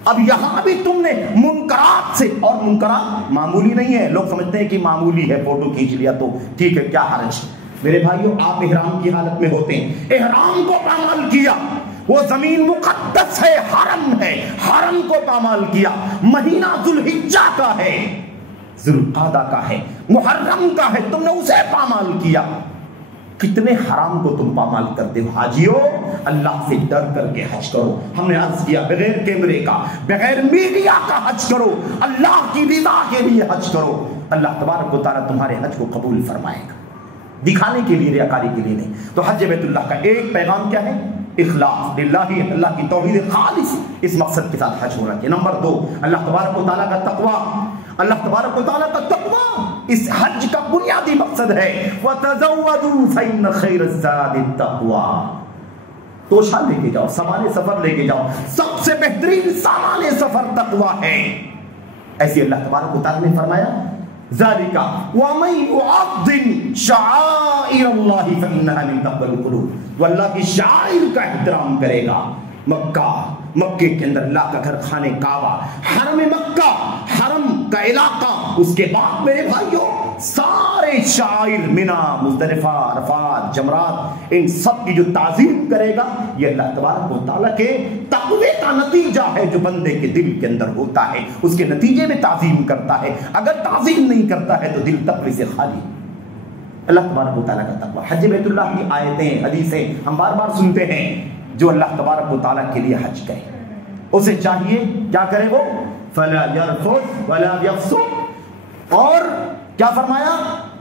اب یہاں بھی تم نے منکرات سے, اور منکرات معمولی نہیں ہے, لوگ سمجھتے ہیں کہ معمولی ہے, فوٹو کھینچ لیا تو ٹھیک ہے, کیا حرج. میرے بھائیوں آپ احرام کی حالت میں ہوتے ہیں, احرام کو پامال کیا, وہ زمین مقدس ہے, حرم ہے, حرم کو پامال کیا, مہینہ ذوالحجہ کا ہے, ذوالقعدہ کا ہے, محرم کا ہے, تم نے اسے پامال کیا. کتنے حرام کو تم پامال کرتے ہو. حاجیو اللہ سے ڈر کر کے حج کرو. ہم نے عرض کیا بغیر کیمرے کا, بغیر میڈیا کا حج کرو, اللہ کی رضا کے لیے حج کرو. اللہ تبارک و تعالیٰ تمہارے حج کو قبول فرمائے گا, دکھانے کے لیے, ریاکاری کے لیے نہیں. تو حج بیت اللہ کا ایک پیغام کیا ہے؟ اخلاص للہ, اللہ کی توحید خالص, اس مقصد کے ساتھ حج ہونا چاہیے. نمبر 2 اللہ تبارک و تعالیٰ کا تقویٰ, اللہ تبارک و تعالیٰ کا تقویٰ اس حج کا بنیادی مقصد ہے. وَتَزَوَّدُوا فَإِنَّ خَيْرَ الزَّادِ التَّقْوَىٰ, توشہ لے کے جاؤ, سامان سفر لے کے جاؤ, سب سے بہترین سامان سفر تقویٰ ہے. ایسی اللہ تبارک و تعالیٰ نے فرمایا ذالک وَمَن يُعَظِّمْ شَعَائِرَ اللَّهِ فَإِنَّهَا مِن تَقْوَى الْقُلُوبِ, وہ اللہ کی شعائر کا احترام کرے گا. مکہ, مکے کے اندر اللہ کا گھر, خانہ کعبہ, حرم مکہ, حرم کا علاقہ, اس کے بعد میرے بھائیوں سارے شعائر, منا, مزدلفہ, عرفات, جمرات, ان سب کی جو تعظیم کرے گا یہ اللہ تبارک و تعالیٰ کے تقوی کا نتیجہ ہے جو بندے کے دل کے اندر ہوتا ہے اس کے نتیجے میں تعظیم کرتا ہے، اگر تعظیم نہیں کرتا ہے تو دل تقوی سے خالی۔ اللہ تبارک و تعالیٰ کا تقوی، حج بیت اللہ کی آیتیں حدیثیں ہم بار بار سنتے ہیں، جو اللہ تبارک و تعالیٰ کے لیے حج کرے اسے چاہیے کیا کرے وہ فلا یرفث ولا یفسق، اور کیا فرمایا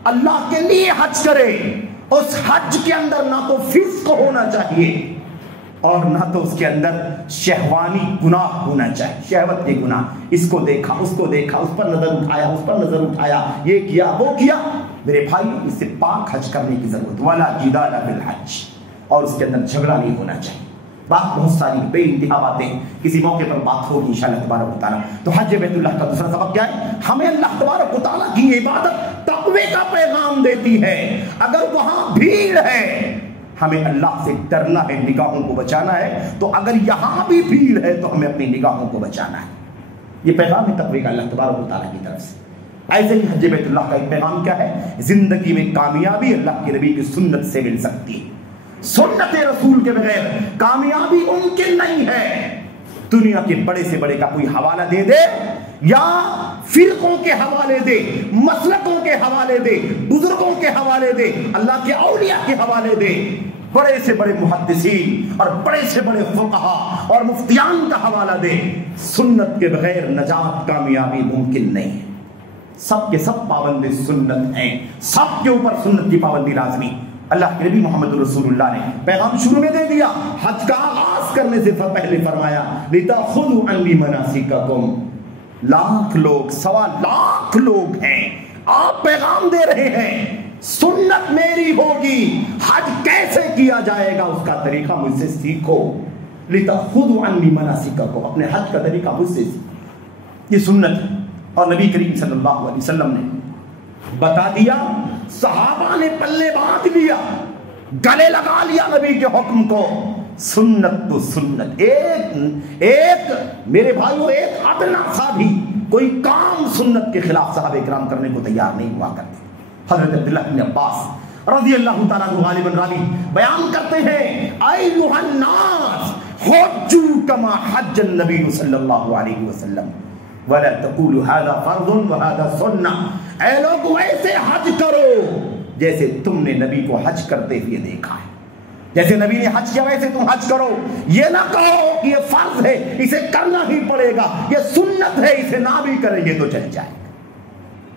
اللہ کے لیے حج کرے، اس حج کے اندر نہ تو فسق ہونا چاہیے اور نہ تو اس کے اندر شہوانی گناہ ہونا چاہیے، شہوت کے گناہ، اس کو دیکھا اس کو دیکھا، اس پر نظر اٹھایا اس پر نظر اٹھایا، یہ کیا وہ کیا۔ میرے بھائی اس سے پاک حج کرنے کی ضرورت، ولا جدال بالحج، اور اس کے اندر جھگڑا نہیں ہونا چاہیے۔ بات بہت ساری بے انتہا باتیں، کسی موقع پر بات ہوگی انشاءاللہ تبارک و تعالیٰ۔ تو حج بیت اللہ کا دوسرا سبق کیا ہے؟ ہمیں اللہ تبارک و تعالیٰ کی عبادت تقوی کا پیغام دیتی ہے۔ اگر وہاں بھیڑ ہے ہمیں اللہ سے ڈرنا ہے، نگاہوں کو بچانا ہے، تو اگر یہاں بھی بھیڑ ہے تو ہمیں اپنی نگاہوں کو بچانا ہے۔ یہ پیغام ہے تقوی کا اللہ تبارک و تعالیٰ کی طرف سے۔ ایسے ہی حج بیت اللہ کا ایک پیغام کیا ہے؟ زندگی میں کامیابی اللہ کے نبی کی سنت سے مل سکتی ہے، سنت رسول کے بغیر کامیابی ممکن نہیں ہے۔ دنیا کے بڑے سے بڑے کا کوئی حوالہ دے دے یا فرقوں کے حوالے دے، مسلکوں کے حوالے دے، بزرگوں کے حوالے دے، اللہ کے اولیاء کے حوالے دے، بڑے سے بڑے محدثین اور بڑے سے بڑے فقہا اور مفتیان کا حوالہ دے، سنت کے بغیر نجات کامیابی ممکن نہیں ہے۔ سب کے سب پابند سنت ہیں، سب کے اوپر سنت کی پابندی لازمی۔ اللہ کے نبی محمد رسول اللہ نے پیغام شروع میں دے دیا، حج کا آغاز کرنے سے پہلے فرمایا لِتَأْخُذُوا عَنِّي مَنَاسِكَكُمْ۔ لاکھ لوگ، سوا لاکھ لوگ ہیں، آپ پیغام دے رہے ہیں سنت میری ہوگی، حج کیسے کیا جائے گا اس کا طریقہ مجھ سے سیکھو۔ لِتَأْخُذُوا عَنِّي مَنَاسِكَكُمْ، اپنے حج کا طریقہ مجھ سے سیکھو، یہ سنت ہے۔ اور نبی کریم صلی اللہ علیہ وسلم نے بتا دیا، صحابہ نے پلے باندھ لیا، گلے لگا لیا نبی کے حکم کو۔ سنت تو سنت، ایک میرے بھائیوں ایک ادنا سا بھی کوئی کام سنت کے خلاف صحابہ کرام کرنے کو تیار نہیں ہوا کرتے۔ حضرت عبداللہ بن عباس رضی اللہ تعالیٰ عنہ غالباً راوی بیان کرتے ہیں، ایھا الناس حجوا کما حج النبی صلی اللہ علیہ وسلم وَلَا تَقُولُوا هَذَا فَرْضٌ وَهَذَا سُنَّةٌ، اے لوگ ویسے حج کرو جیسے تم نے نبی کو حج کرتے ہوئے دیکھا ہے، جیسے نبی نے حج کیا ویسے تم حج کرو۔ یہ نہ کہو کہ یہ فرض ہے اسے کرنا ہی پڑے گا، یہ سنت ہے اسے نہ بھی کریں گے تو چل جائے گا۔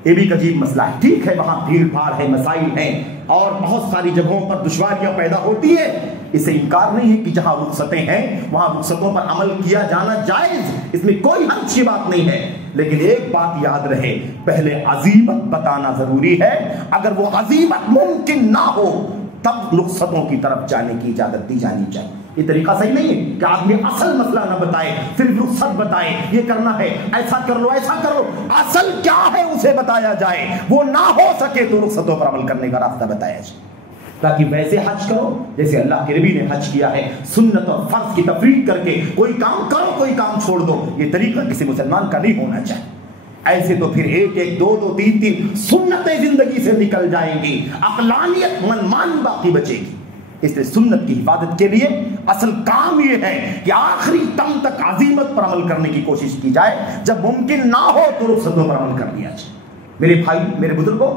یہ بھی ایک عجیب مسئلہ ہے، ٹھیک ہے وہاں بھیڑ بھاڑ ہے، مسائل ہیں اور بہت ساری جگہوں پر دشواریاں پیدا ہوتی ہے، اسے انکار نہیں ہے کہ جہاں رخصتیں ہیں وہاں رخصتوں پر عمل کیا جانا جائز، اس میں کوئی حرج کی بات نہیں ہے، لیکن ایک بات یاد رہے، پہلے عزیمت بتانا ضروری ہے، اگر وہ عزیمت ممکن نہ ہو تب رخصتوں کی طرف جانے کی اجازت دی جانی چاہیے۔ یہ طریقہ صحیح نہیں ہے کہ آدمی اصل مسئلہ نہ بتائے، صرف رخصت بتائے، یہ کرنا ہے ایسا کر لو ایسا کر لو، اصل کیا ہے اسے بتایا جائے، وہ نہ ہو سکے تو رخصتوں پر عمل کرنے کا راستہ بتایا جائے، تاکہ ویسے حج کرو جیسے اللہ کے نبی نے حج کیا ہے۔ سنت اور فرض کی تفریق کر کے کوئی کام کرو کوئی کام چھوڑ دو، یہ طریقہ کسی مسلمان کا نہیں ہونا چاہیے۔ ایسے تو پھر ایک ایک دو دو تین تین سنتیں زندگی سے نکل جائیں گی، عقلانیت منمانی باقی بچے گی۔ اس لیے سنت کی حفاظت کے لیے اصل کام یہ ہے کہ آخری دم تک عزیمت پر عمل کرنے کی کوشش کی جائے، جب ممکن نہ ہو تو رخصتوں پر عمل کر لیا جائے۔ میرے بھائی میرے بزرگوں،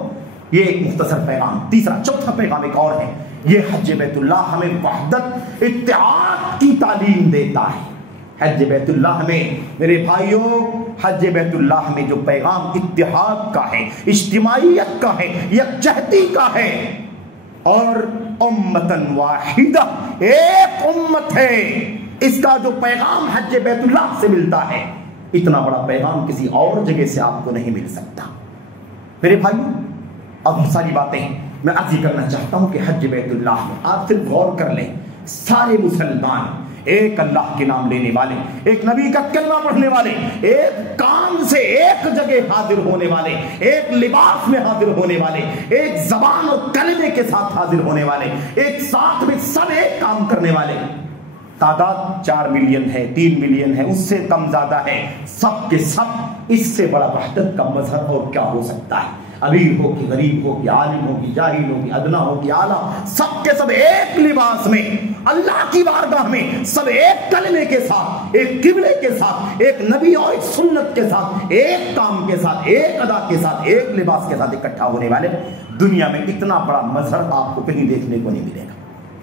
یہ ایک مختصر پیغام۔ تیسرا چوتھا پیغام ایک اور ہے، یہ حج بیت اللہ ہمیں وحدت اتحاد کی تعلیم دیتا ہے۔ حج بیت اللہ ہمیں میرے بھائیوں، حج بیت اللہ ہمیں جو پیغام اتحاد کا ہے، اجتماعیت کا ہے، یکجہتی کا ہے، اور امتن واحدہ، ایک امت ہے، اس کا جو پیغام حج بیت اللہ سے ملتا ہے، اتنا بڑا پیغام کسی اور جگہ سے آپ کو نہیں مل سکتا۔ میرے بھائیوں، اب ساری باتیں میں عرض کرنا چاہتا ہوں کہ حج بیت اللہ میں آپ صرف غور کر لیں، سارے مسلمان ایک اللہ کے نام لینے والے، ایک نبی کا کلمہ پڑھنے والے، ایک کام سے ایک جگہ حاضر ہونے والے، ایک لباس میں حاضر ہونے والے، ایک زبان اور کلمے کے ساتھ حاضر ہونے والے، ایک ساتھ میں سب ایک کام کرنے والے، تعداد 4 ملین ہے، 3 ملین ہے، اس سے کم زیادہ ہے، سب کے سب، اس سے بڑا وحدت کا مظہر اور کیا ہو سکتا ہے؟ امیر ہو کہ غریب ہو کہ عالم ہو کہ جاہل ہو کہ ادنا ہو کہ اعلیٰ، سب کے سب ایک لباس میں اللہ کی بارگاہ میں سب ایک کلمے کے ساتھ، ایک قبلے کے ساتھ، ایک نبی اور ایک سنت کے ساتھ، ایک کام کے ساتھ، ایک ادا کے ساتھ، ایک لباس کے ساتھ اکٹھا ہونے والے دنیا میں اتنا بڑا مظہر آپ کو کہیں دیکھنے کو نہیں ملے گا۔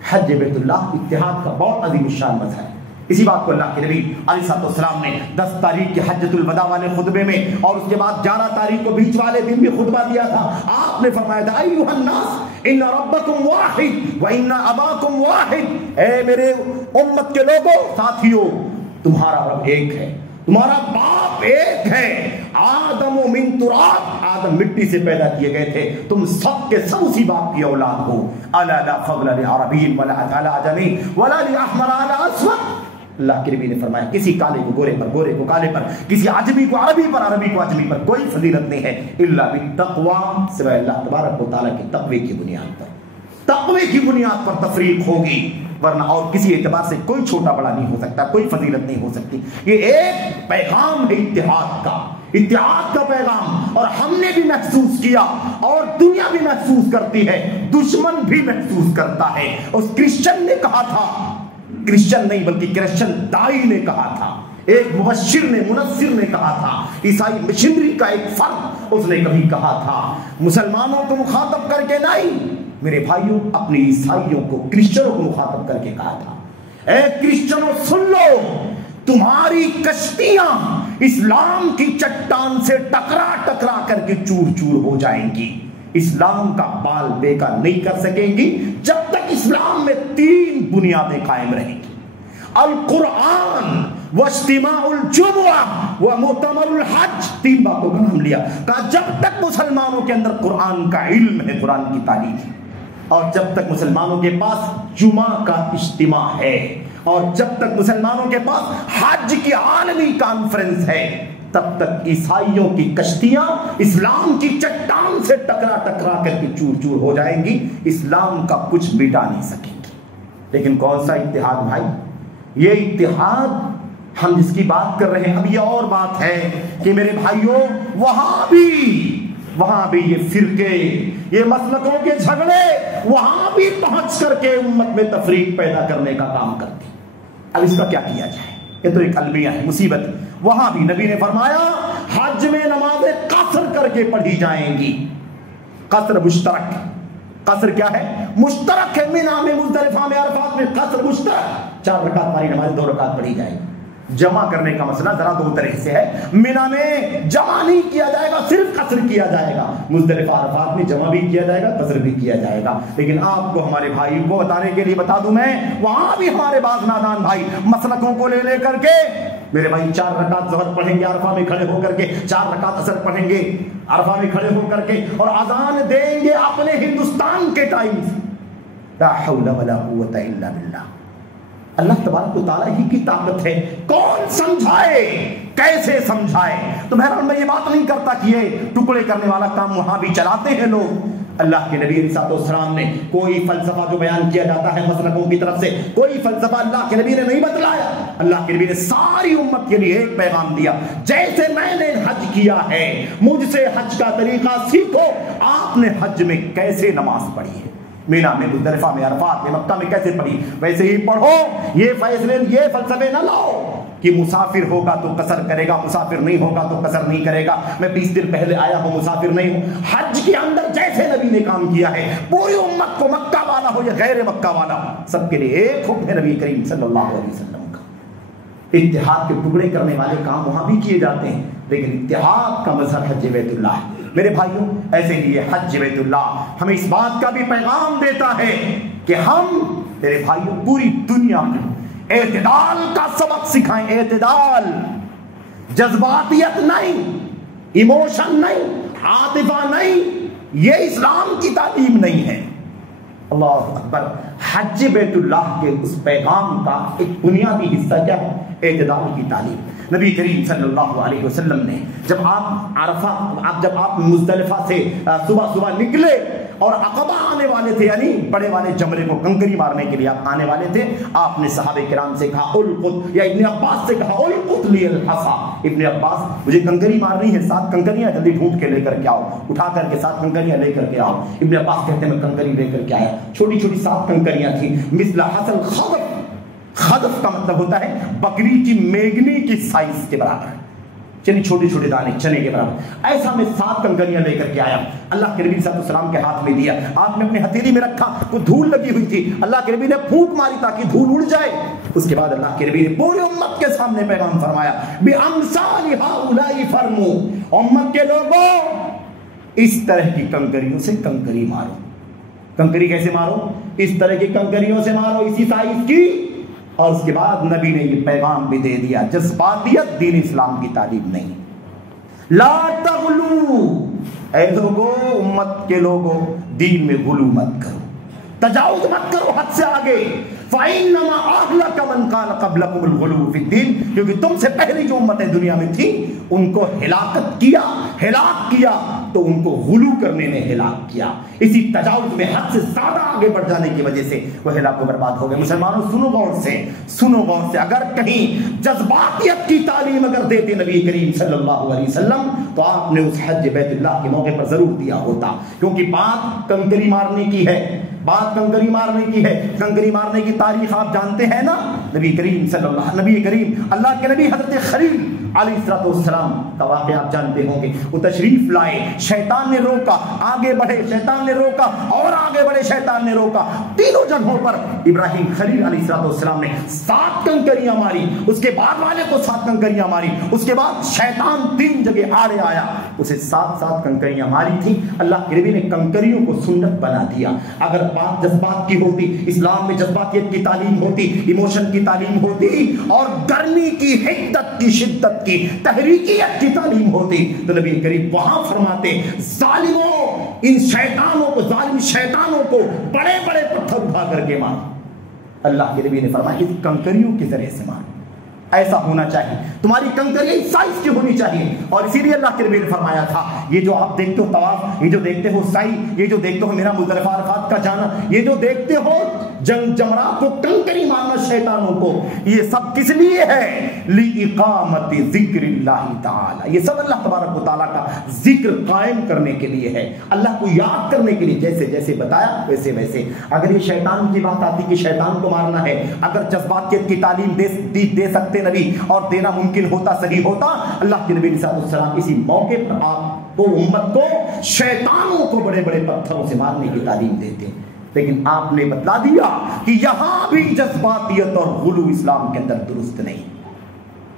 حج بیت اللہ اتحاد کا بہت عظیم الشان مظہر ہے۔ اسی بات کو اللہ کے نبی علیہ السلام نے 10 تاریخ کے حجۃ الوداع والے خطبے میں اور اس کے بعد 11 تاریخ کو بیچ والے دن بھی خطبہ دیا تھا۔ آپ نے فرمایا تھا ایھا الناس ان ربکم واحد وان اباکم واحد، اے میرے امت کے لوگوں، ساتھیو، تمہارا رب ایک ہے، تمہارا باپ ایک ہے، آدم من تراب، آدم مٹی سے پیدا کیے گئے تھے، تم سب کے سب اسی باپ کی اولاد ہو۔ الا لا فضل لعربی ولا علی عجمی ولا لاحمر علی اسود، اللہ کے نبی نے فرمایا کسی کالے کو گورے پر، گورے کو کالے پر، کسی عجمی کو عربی پر، عربی کو عجمی پر کوئی فضیلت نہیں ہے الا بالتقوی، سوائے اللہ تبارک و تعالیٰ کے تقوی کی بنیاد پر۔ تقوی کی بنیاد پر تفریق ہوگی، ورنہ اور کسی اعتبار سے کوئی چھوٹا بڑا نہیں ہو سکتا، کوئی فضیلت نہیں ہو سکتی۔ یہ ایک پیغام ہے اتحاد کا، اتحاد کا پیغام، اور ہم نے بھی محسوس کیا اور دنیا بھی محسوس کرتی ہے، دشمن بھی محسوس کرتا ہے۔ اس کرسچن نے کہا تھا، کرسچن نہیں بلکہ کرسچن دائی نے کہا تھا، ایک مبشر نے، منصر نے کہا تھا، عیسائی مشنری کا ایک فرد، اس نے کبھی کہا تھا مسلمانوں کو مخاطب کر کے نہیں، میرے بھائیوں اپنی عیسائیوں کو، کرسچنوں کو مخاطب کر کے کہا تھا، اے کرسچنوں سن لو، تمہاری کشتیاں اسلام کی چٹان سے ٹکرا ٹکرا کر کے چور چور ہو جائیں گی، اسلام کا بال بیکا نہیں کر سکیں گی جب تک اسلام میں 3 بنیادیں قائم رہیں گی، القرآن واجتماع الجمعہ ومؤتمر الحج، 3 باتوں کا نام لیا، کہا جب تک مسلمانوں کے اندر قرآن کا علم ہے، قرآن کی تعلیم ہے، اور جب تک مسلمانوں کے پاس جمعہ کا اجتماع ہے، اور جب تک مسلمانوں کے پاس حج کی عالمی کانفرنس ہے، تب تک عیسائیوں کی کشتیاں اسلام کی چٹان سے ٹکرا ٹکرا کر کے چور چور ہو جائیں گی، اسلام کا کچھ مٹا نہیں سکیں گی۔ لیکن کون سا اتحاد بھائی؟ یہ اتحاد ہم جس کی بات کر رہے ہیں، اب یہ اور بات ہے کہ میرے بھائیوں وہاں بھی یہ فرقے، یہ مسلکوں کے جھگڑے وہاں بھی پہنچ کر کے امت میں تفریق پیدا کرنے کا کام کرتے ہیں۔ اب اس کا کیا کیا جائے؟ یہ تو ایک المیہ ہے، مصیبت۔ وہاں بھی نبی نے فرمایا حج میں نمازیں قصر کر کے پڑھی جائیں گی، قصر مشترک، قصر کیا ہے؟ مشترک ہے، مینا میں، مزدلفہ میں، عرفات میں قصر مشترک، 4 رکعت والی نماز 2 رکعت پڑھی جائیں گی۔ جمع کرنے کا مسئلہ ذرا 2 طرح سے ہے، مینا میں جمع نہیں کیا جائے گا، صرف قصر کیا جائے گا، مزدلفہ عرفات میں جمع بھی کیا جائے گا، قصر بھی کیا جائے گا۔ لیکن آپ کو، ہمارے بھائی کو بتانے کے لیے بتا دوں میں، وہاں بھی ہمارے بعض نادان بھائی مسلکوں کو لے کر کے، میرے بھائی 4 رکعت ظہر پڑھیں گے عرفہ میں کھڑے ہو کر کے، 4 رکعت عصر پڑھیں گے عرفہ میں کھڑے ہو کر کے، اور اذان دیں گے اپنے ہندوستان کے ٹائم سے۔ لا حول ولا قوت الا باللہ، اللہ تبارک و تعالیٰ ہی کی طاقت ہے، کون سمجھائے، کیسے سمجھائے؟ تو بہرحال میں یہ بات نہیں کرتا کہ یہ ٹکڑے کرنے والا کام وہاں بھی چلاتے ہیں لوگ۔ اللہ کے نبی علیہ السلام نے کوئی فلسفہ جو بیان کیا جاتا ہے مسلکوں کی طرف سے، کوئی فلسفہ اللہ کے نبی نے نہیں بتلایا۔ اللہ کے نبی نے ساری امت کے لیے ایک پیغام دیا، جیسے میں نے حج کیا ہے، مجھ سے حج کا طریقہ سیکھو۔ آپ نے حج میں کیسے نماز پڑھی ہے، مینا میں، مزدلفہ میں، عرفات میں، مکہ میں کیسے پڑھی، ویسے ہی پڑھو۔ یہ فیصلے، یہ فلسفے نہ لاؤ کہ مسافر ہوگا تو قصر کرے گا، مسافر نہیں ہوگا تو قصر نہیں کرے گا، میں 20 دن پہلے آیا ہوں، مسافر نہیں ہوں۔ حج کے اندر جیسے نبی نے کام کیا ہے، پوری امت کو، مکہ والا ہو یا غیر مکہ والا، سب کے لیے ایک حکم ہے نبی کریم صلی اللہ علیہ وسلم کا۔ اتحاد کے ٹکڑے کرنے والے کام وہاں بھی کیے جاتے ہیں، لیکن اتحاد کا مظہر حج بیت اللہ ہے۔ میرے بھائیوں، ایسے ہی یہ حج بیت اللہ ہمیں اس بات کا بھی پیغام دیتا ہے کہ ہم، میرے بھائیوں، پوری دنیا میں اعتدال کا سبق سکھائیں۔ اعتدال، جذباتیت نہیں، ایموشن نہیں، عاطفہ نہیں، یہ اسلام کی تعلیم نہیں ہے۔ اللہ اکبر۔ حج بیت اللہ کے اس پیغام کا ایک بنیادی حصہ کیا ہے؟ اعتدال کی تعلیم۔ نبی کریم صلی اللہ علیہ وسلم نے جب آپ مزدلفہ سے صبح صبح نکلے اور عقبہ آنے والے تھے، یعنی بڑے والے جمرے کو کنکری مارنے کے لیے آپ آنے والے تھے، آپ نے صحابہ کرام سے کہا القط، یا ابن عباس سے کہا القط لی الحصا، ابن عباس مجھے کنکری مارنی ہے، 7 کنکریاں جلدی ڈھونڈ کے لے کر کے آؤ، اٹھا کر کے 7 کنکریاں لے کر کے آؤ۔ ابن عباس کہتے ہیں میں کنکری لے کر کے آیا، چھوٹی چھوٹی 7 کنکریاں تھیں، مثل حصل خضف، خضف کا مطلب ہوتا ہے بکری کی میگنی کی سائز کے برابر، چلی چھوٹے چھوٹے دانے چنے کے برابر، ایسا میں 7 کنکریاں لے کر کے آیا، اللہ کے نبی صلی اللہ علیہ وسلم کے ہاتھ میں دیا، آپ نے اپنے ہتھیلی میں رکھا، وہ دھول لگی ہوئی تھی، اللہ کے نبی نے پھونک ماری تاکہ دھول اڑ جائے، اس کے بعد اللہ کے نبی نے پوری امت کے سامنے پیغام فرمایا بِأَمْثَالِ هَؤُلَاءِ فَرْمُوا، امت کے لوگوں اس طرح کی کنکریوں سے کنکری مارو۔ کنکری کیسے مارو؟ اس طرح کی کنکریوں سے مارو، اسی سائز کی۔ اور اس کے بعد نبی نے یہ پیغام بھی دے دیا، جذباتیت دین اسلام کی تعلیم نہیں، لا تغلو، اے لوگو امت کے لوگو دین میں غلو مت کرو، تجاوز مت کرو حد سے آگے، فَإِنَّمَا أَهْلَكَ مَنْ كَانَ قَبْلَكُمُ الْغُلُوُّ فِي الدِّينِ، کیونکہ تم سے پہلی جو امتیں دنیا میں تھی ان کو ہلاکت کیا، ہلاک کیا تو ان کو غلو کرنے نے ہلاک کیا، اسی تجاوز میں حد سے زیادہ آگے بڑھ جانے کی وجہ سے وہ ہلاک و برباد ہو گئے۔ مسلمانوں سنو غور سے، سنو غور سے، اگر کہیں جذباتیت کی تعلیم اگر دیتے نبی کریم صلی اللہ علیہ وسلم تو آپ نے اس حج بیت اللہ کے موقع پر ضرور دیا ہوتا، کیونکہ بات کنکری مارنے کی ہے، بات کنکری مارنے کی ہے۔ کنکری مارنے کی تاریخ آپ جانتے ہیں نا، نبی کریم صلی اللہ کے نبی حضرت خلیل علیہ السلام کا واقعہ آپ جانتے ہوں گے، وہ تشریف لائے، شیطان نے روکا، آگے بڑھے، شیطان نے روکا، اور آگے بڑھے، شیطان نے روکا، تینوں جگہوں پر ابراہیم خلیل علیہ السلام نے 7 کنکریاں ماری، اس کے بعد والے کو 7 کنکریاں ماری، اس کے بعد شیطان 3 جگہ آڑے آیا، اسے 7 کنکریاں ماری تھی۔ اللہ کے نبی نے کنکریوں کو سنت بنا دیا۔ اگر بات جذبات کی ہوتی، اسلام میں جذباتیت کی تعلیم ہوتی، ایموشن کی تعلیم ہوتی، اور گرمی کی، حدت کی، شدت کی، تحریکیت کی تعلیم ہوتی تو نبی کریم وہاں فرماتے ظالموں، ان شیطانوں کو، ظالم شیطانوں کو بڑے بڑے پتھر اٹھا کر کے مارو۔ اللہ کے نبی نے فرمایا کہ کنکریوں کے ذریعے سے مارو، ایسا ہونا چاہیے، تمہاری کنکریاں اس سائز کی ہونی چاہیے۔ اور اسی لیے اللہ کے نبی نے فرمایا تھا یہ جو آپ دیکھتے ہو طواف، یہ جو دیکھتے ہو سعی، یہ جو دیکھتے ہو میرا مزدلفہ عرفات کا جانا، یہ جو دیکھتے ہو جمرات کو کنکری مارنا شیطانوں کو، یہ سب کس لیے ہے؟ لِإِقَامَةِ ذِكْرِ اللَّهِ تَعَالَى، یہ سب اللہ تبارک و تعالیٰ کا ذکر قائم کرنے کے لیے ہے، اللہ کو یاد کرنے کے لیے، جیسے جیسے بتایا ویسے ویسے۔ اگر یہ شیطان کی بات آتی کہ شیطان کو مارنا ہے، اگر جذباتیت کی تعلیم دے سکتے نبی اور دینا ممکن ہوتا، صحیح ہوتا، اللہ کے نبی صلی اللہ علیہ وسلم اسی موقع پر آپ کو، امت کو، شیطانوں کو بڑے بڑے پتھروں سے مارنے کی تعلیم دیتے، لیکن آپ نے بتلا دیا کہ یہاں بھی جذباتیت اور غلو اسلام کے اندر درست نہیں۔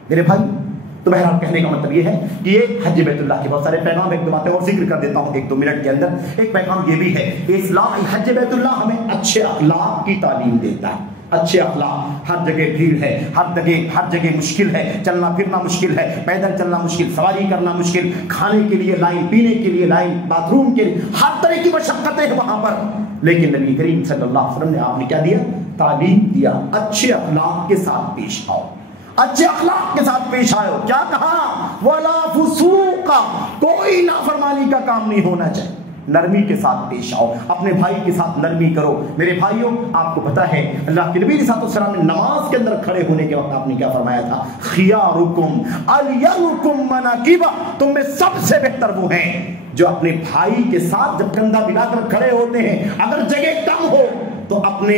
میرے بھائی، تو بہرحال کہنے کا مطلب یہ ہے کہ یہ حج بیت اللہ کے بہت سارے پیغام، ایک دو باتیں اور ذکر کر دیتا ہوں 1-2 منٹ کے اندر۔ ایک پیغام یہ بھی ہے کہ اسلام، حج بیت اللہ ہمیں اچھے اخلاق کی تعلیم دیتا ہے، اچھے اخلاق۔ ہر جگہ بھیڑ ہے، ہر جگہ مشکل ہے، چلنا پھرنا مشکل ہے، پیدل چلنا مشکل، سواری کرنا مشکل، کھانے کے لیے لائن، پینے کے لیے لائن، باتھ روم کے لیے، ہر طرح کی مشقتیں ہیں وہاں پر، لیکن نبی کریم صلی اللہ علیہ وسلم نے آپ نے کیا دیا؟ تعلیم دیا، اچھے اخلاق کے ساتھ پیش آؤ، اچھے اخلاق کے ساتھ پیش آؤ۔ کیا کہا؟ وَلَا فُسُوقَ، کوئی نافرمانی کا کام نہیں ہونا چاہیے، نرمی کے ساتھ پیش آؤ، اپنے بھائی کے ساتھ نرمی کرو۔ میرے بھائیوں، آپ کو پتا ہے اللہ کے نبی صلی اللہ علیہ وسلم نے نماز کے اندر کھڑے ہونے کے وقت آپ نے کیا فرمایا تھا؟ خِيَارُكُمْ أَلْيَنُكُمْ مَنَاكِبًا، تم میں سب سے بہتر وہ ہیں جو اپنے بھائی کے ساتھ جب کندھا ملا کر کھڑے ہوتے ہیں، اگر جگہ کم ہو تو اپنے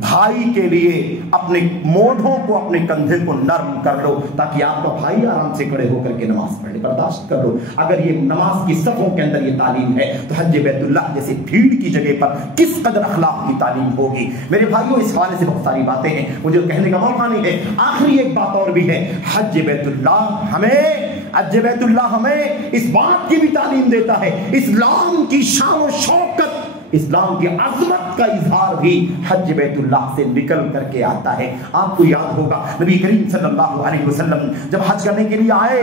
بھائی کے لیے اپنے موڑھوں کو، اپنے کندھے کو نرم کر لو تاکہ آپ کا بھائی آرام سے کھڑے ہو کر کے نماز پڑھے، برداشت کر لو۔ اگر یہ نماز کی صفوں کے اندر یہ تعلیم ہے تو حج بیت اللہ جیسے بھیڑ کی جگہ پر کس قدر اخلاق کی تعلیم ہوگی۔ میرے بھائیوں، اس حوالے سے بہت ساری باتیں ہیں، مجھے کہنے کا موقع نہیں ہے۔ آخری ایک بات اور بھی ہے، حج بیت اللہ ہمیں اس بات کی بھی تعلیم دیتا ہے، اسلام کی شان و شوکت، اسلام کی عظمت کا اظہار بھی حج بیت اللہ سے نکل کر کے آتا ہے۔ آپ کو یاد ہوگا نبی کریم صلی اللہ علیہ وسلم جب حج کرنے کے لیے آئے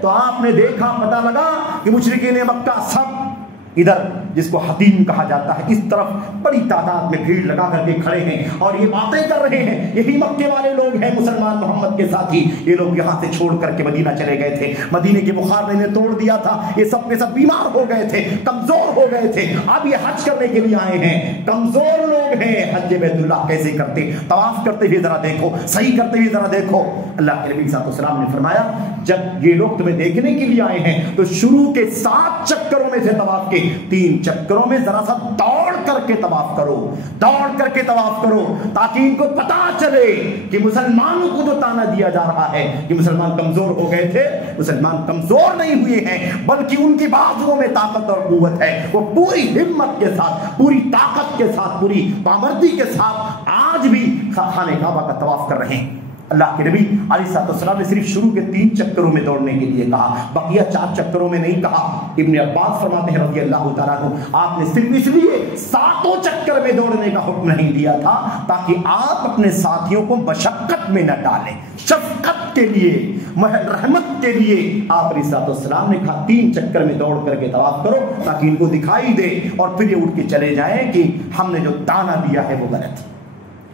تو آپ نے دیکھا، پتہ لگا کہ مشرکین مکہ سب ادھر جس کو حتیم کہا جاتا ہے اس طرف بڑی تعداد میں بھیڑ لگا کر کے کھڑے ہیں اور یہ باتیں کر رہے ہیں. یہی مکے والے لوگ ہیں مسلمان محمد کے ساتھی. یہ لوگ یہاں سے چھوڑ کر کے مدینہ چلے گئے تھے. مدینے کے بخار نے توڑ دیا تھا. یہ سب کے سب بیمار ہو گئے تھے, کمزور ہو گئے تھے. اب یہ حج کرنے کے لیے آئے ہیں. کمزور لوگ ہیں. حج بیت اللہ کیسے کرتے؟ طواف کرتے ہوئے ذرا دیکھو, صحیح کرتے ہوئے ذرا دیکھو. اللہ کے نبی صلی اللہ علیہ وسلم نے فرمایا جب یہ لوگ تمہیں دیکھنے کے لیے آئے ہیں تو شروع کے 7 چکروں میں سے طواف کے 3 چکروں میں ذرا سا دوڑ کر کے طواف کرو, دوڑ کر کے طواف کرو, تاکہ ان کو پتا چلے کہ مسلمانوں کو جو تانا دیا جا رہا ہے کہ مسلمان کمزور ہو گئے تھے, مسلمان کمزور نہیں ہوئے ہیں بلکہ ان کی بازوؤں میں طاقت اور قوت ہے. وہ پوری ہمت کے ساتھ, پوری طاقت کے ساتھ, پوری پامردی کے ساتھ آج بھی خانہ کعبہ کا طواف کر رہے ہیں. اللہ کے نبی علیہ السلام نے صرف شروع کے 3 چکروں میں دوڑنے کے لیے کہا, بقیہ 4 چکروں میں نہیں کہا. ابن عباس فرماتے ہیں رضی اللہ تعالیٰ عنہ, آپ نے صرف اس لیے 7 چکر میں دوڑنے کا حکم نہیں دیا تھا تاکہ آپ اپنے ساتھیوں کو مشقت میں نہ ڈالیں. شفقت کے لیے, رحمت کے لیے آپ علیہ السلام نے کہا 3 چکر میں دوڑ کر کے طواف کرو تاکہ ان کو دکھائی دے اور پھر یہ اٹھ کے چلے جائیں کہ ہم نے جو تانا دیا ہے وہ غلط.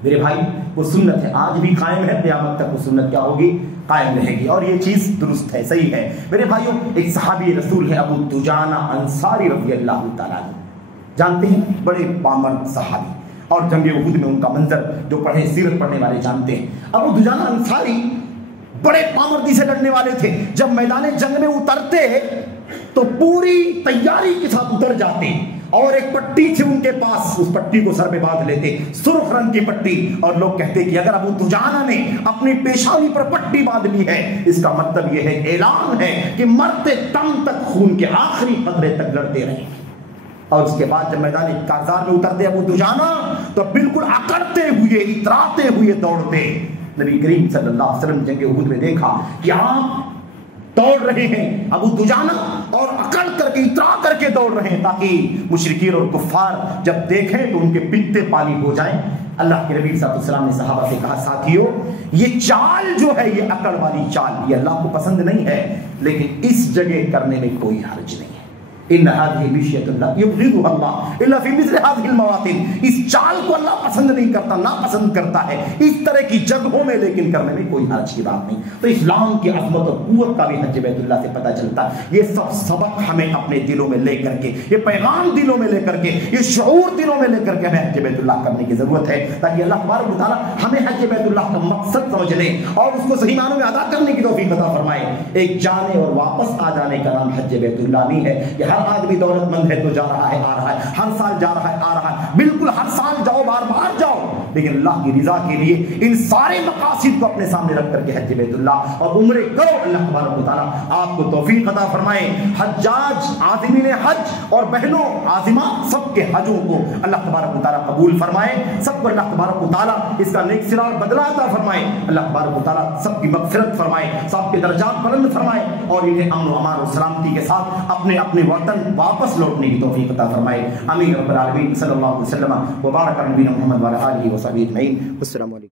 میرے بھائی وہ سنت ہے, آج بھی قائم ہے, قیامت تک وہ سنت کیا ہوگی؟ قائم رہے گی. اور یہ چیز درست ہے, صحیح ہے. میرے بھائیوں ایک صحابی رسول ہے ابو دجانہ انصاری رضی اللہ تعالیٰ عنہ, جانتے ہیں, بڑے پامرد صحابی, اور جنگ احد میں ان کا منظر جو پڑھے سیرت پڑھنے والے جانتے ہیں. ابو دجانہ انصاری بڑے پامردی سے لڑنے والے تھے. جب میدان جنگ میں اترتے تو پوری تیاری کے ساتھ اتر جاتے اور ایک پٹی تھی ان کے پاس, اس پٹی کو سر پہ باندھ لیتے, سرخ رنگ کی پٹی, اور لوگ کہتے کہ اگر ابو دجانہ نے اپنی پیشانی پر پٹی باندھ لی ہے اس کا مطلب یہ ہے, اعلان ہے کہ مرتے دم تک خون کے آخری قطرے تک لڑتے رہیں. اور اس کے بعد جب میدان کارزار میں اترتے ابو دجانہ تو بالکل اکڑتے ہوئے, اتراتے ہوئے دوڑتے. نبی کریم صلی اللہ علیہ وسلم جنگ احد میں دیکھا کہ آپ دوڑ رہے ہیں ابو دجانہ, اور اکڑ کر کے, اترا کر کے دوڑ رہے ہیں تاکہ مشرکین اور کفار جب دیکھیں تو ان کے پتے پانی ہو جائیں. اللہ کے نبی صلی اللہ علیہ وسلم نے صحابہ سے کہا ساتھیو یہ چال جو ہے, یہ اکڑ والی چال, یہ اللہ کو پسند نہیں ہے, لیکن اس جگہ کرنے میں کوئی حرج نہیں ہے. ان هذه مشیۃ اللہ یبغضها اللہ الا فی مثل هذه المواطن, اس چال کو اللہ پسند نہیں کرتا, ناپسند کرتا ہے اس طرح کی جگہوں میں, لیکن کرنے میں کوئی حرج کی بات نہیں. تو اسلام کی عظمت اور قوت کا بھی حج بیت اللہ سے پتہ چلتا ہے. یہ سب سبق ہمیں اپنے دلوں میں لے کر کے, یہ پیغام دلوں میں لے کر کے, یہ شعور دلوں میں لے کر کے ہمیں حج بیت اللہ کرنے کی ضرورت ہے, تاکہ اللہ تبارک و تعالیٰ ہمیں حج بیت اللہ کا مقصد سمجھنے اور اس کو صحیح معنوں میں ادا کرنے کی توفیق عطا فرمائے. ایک جانے اور واپس آ جانے کا نام حج بیت اللہ نہیں ہے کہ ہر آدمی دولت مند ہے تو جا رہا ہے, آ رہا ہے, ہر سال جا رہا ہے, آ رہا ہے. بالکل ہر سال جاؤ, بار بار جاؤ, لیکن اللہ کی رضا کے لیے ان سارے مقاصد کو اپنے سامنے رکھ کر کے حج بیت اللہ اور عمرے کرو. اللہ تبارک و تعالیٰ آپ کو توفیق عطا فرمائے. حجاج, عازمین حج اور بہنوں عازمات سب کے حجوں کو اللہ تبارک و تعالیٰ قبول فرمائے. سب کو اللہ تبارک و تعالیٰ اس کا نیک صلہ اور بدلہ عطا فرمائے. اللہ تبارک و تعالیٰ سب کی مغفرت فرمائے, سب کے درجات بلند فرمائے, اور انہیں امن و امان و سلامتی کے ساتھ اپنے اپنے وطن واپس لوٹنے کی توفیق عطا فرمائے. آمین رب العالمین. صلی اللہ علیہ وسلم وبارک علی نبینا محمد وعلی آلہ وصحبہ اجمعین. السلام علیکم.